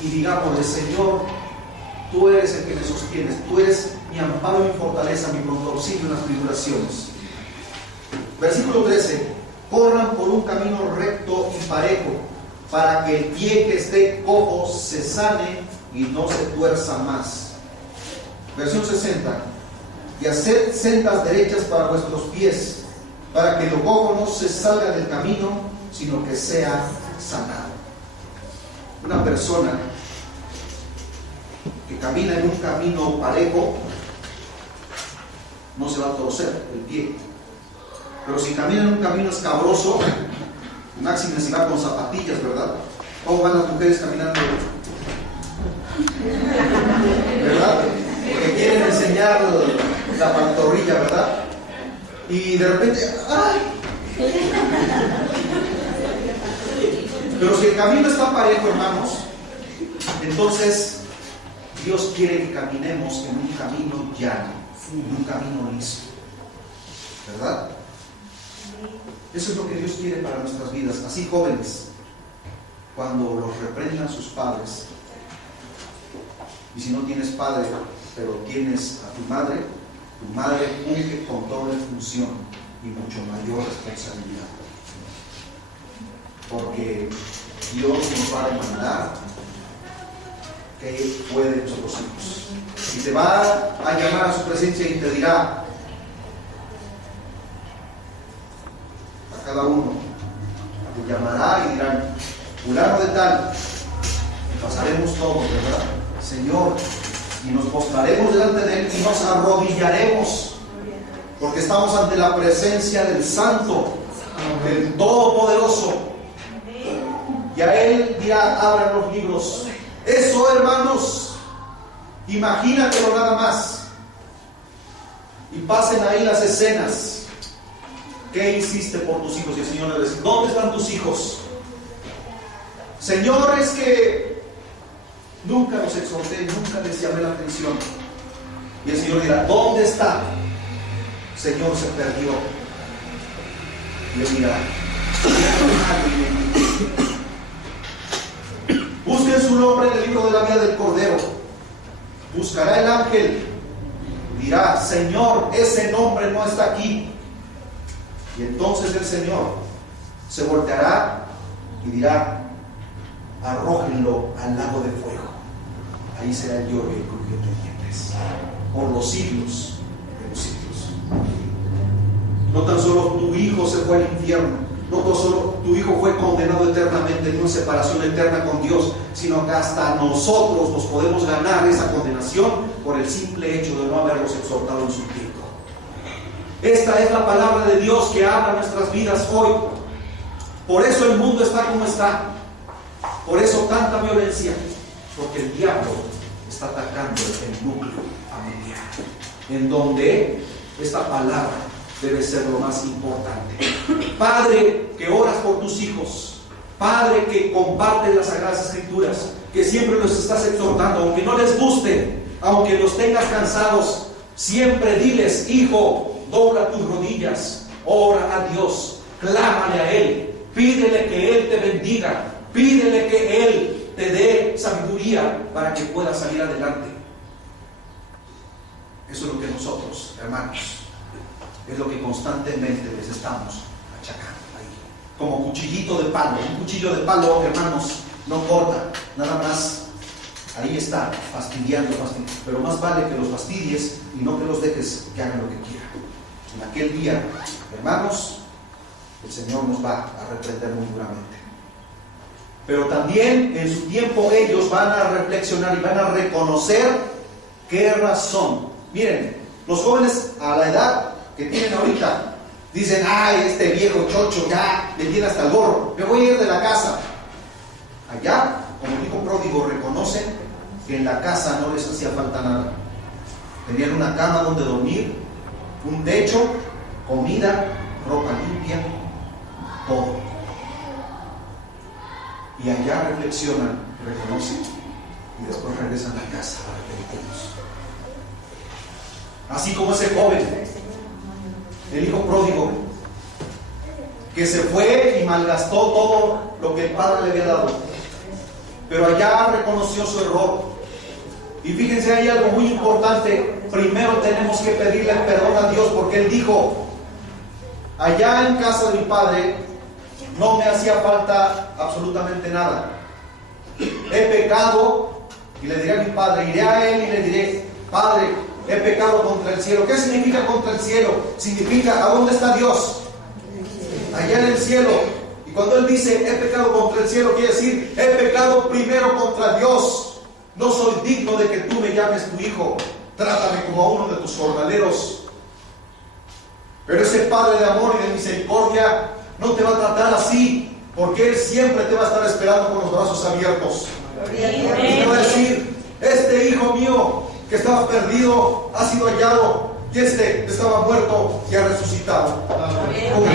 y digámosle, Señor, tú eres el que me sostienes, tú eres mi amparo y mi fortaleza, mi pronto auxilio en las tribulaciones. Versículo 13. Corran por un camino recto y parejo, para que el pie que esté cojo se sane y no se tuerza más. Versión 60. Y haced sendas derechas para vuestros pies, para que lo cojo no se salga del camino, sino que sea sanado. Una persona que camina en un camino parejo no se va a torcer el pie. Pero si camina en un camino escabroso, máximo si va con zapatillas, ¿verdad? ¿Cómo van las mujeres caminando? ¿Verdad? Porque quieren enseñar la pantorrilla, ¿verdad? y de repente, ¡ay! Pero si el camino está parejo, hermanos, entonces Dios quiere que caminemos en un camino llano, en un camino liso, ¿verdad? Eso es lo que Dios quiere para nuestras vidas. Así, jóvenes, cuando los reprendan sus padres, y si no tienes padre, pero tienes a tu madre cumple con doble función y mucho mayor responsabilidad. Porque Dios nos va a demandar que fue de nuestros hijos. Y te va a llamar a su presencia y te dirá a cada uno, te llamará y dirán, fulano de tal, y pasaremos todos, ¿verdad? Señor, y nos postraremos delante de Él y nos arrodillaremos, porque estamos ante la presencia del Santo, del Todopoderoso, y a Él dirá, abran los libros. Eso, hermanos, imagínatelo nada más, y pasen ahí las escenas. ¿Qué hiciste por tus hijos? Y el Señor le dice, ¿dónde están tus hijos? Señor, es que nunca los exhorté, nunca les llamé la atención. Y el Señor dirá, ¿dónde está? Señor, se perdió. Y él dirá, busquen su nombre en el libro de la vida del Cordero. Buscará el ángel, dirá, Señor, ese nombre no está aquí. Y entonces el Señor se volteará y dirá, arrójenlo al lago de fuego. Ahí será el lloro y el crujir de dientes por los siglos de los siglos. No tan solo tu hijo se fue al infierno, no tan solo tu hijo fue condenado eternamente en una separación eterna con Dios, sino que hasta nosotros nos podemos ganar esa condenación por el simple hecho de no haberlos exhortado en su tiempo. Esta es la palabra de Dios que habla nuestras vidas hoy. Por eso el mundo está como está. Por eso tanta violencia. Porque el diablo está atacando el núcleo familiar, en donde esta palabra debe ser lo más importante. Padre, que oras por tus hijos. Padre, que compartes las Sagradas Escrituras, que siempre los estás exhortando, aunque no les guste, aunque los tengas cansados, siempre diles, hijo, dobla tus rodillas, ora a Dios, clámale a Él, pídele que Él te bendiga, pídele que Él te dé sabiduría para que puedas salir adelante. Eso es lo que nosotros, hermanos, es lo que constantemente les estamos achacando ahí. Como cuchillito de palo. Un cuchillo de palo, hermanos, no corta, nada más ahí está, fastidiando. Pero más vale que los fastidies y no que los dejes que hagan lo que quieran. En aquel día, hermanos, el Señor nos va a reprender muy duramente. Pero también en su tiempo ellos van a reflexionar y van a reconocer qué razón. Miren, los jóvenes a la edad que tienen ahorita dicen, ay, este viejo chocho ya me tiene hasta el gorro, me voy a ir de la casa. Allá, como el hijo pródigo, reconocen que en la casa no les hacía falta nada. Tenían una cama donde dormir, un techo, comida, ropa limpia, todo. Y allá reflexionan, reconocen y después regresan a casa arrepentidos. Así como ese joven, el hijo pródigo, que se fue y malgastó todo lo que el padre le había dado, pero allá reconoció su error. Y fíjense, hay algo muy importante. Primero tenemos que pedirle perdón a Dios, porque Él dijo, allá en casa de mi padre no me hacía falta absolutamente nada. He pecado, y le diré a mi padre, iré a Él y le diré, Padre, he pecado contra el cielo. ¿Qué significa contra el cielo? Significa, ¿a dónde está Dios? Allá en el cielo. Y cuando Él dice, he pecado contra el cielo, quiere decir, he pecado primero contra Dios. No soy digno de que tú me llames tu hijo. Trátame como a uno de tus jornaleros. Pero ese Padre de amor y de misericordia no te va a tratar así, porque Él siempre te va a estar esperando con los brazos abiertos. Y te va a decir, este hijo mío que estaba perdido ha sido hallado. y este estaba muerto y ha resucitado. Con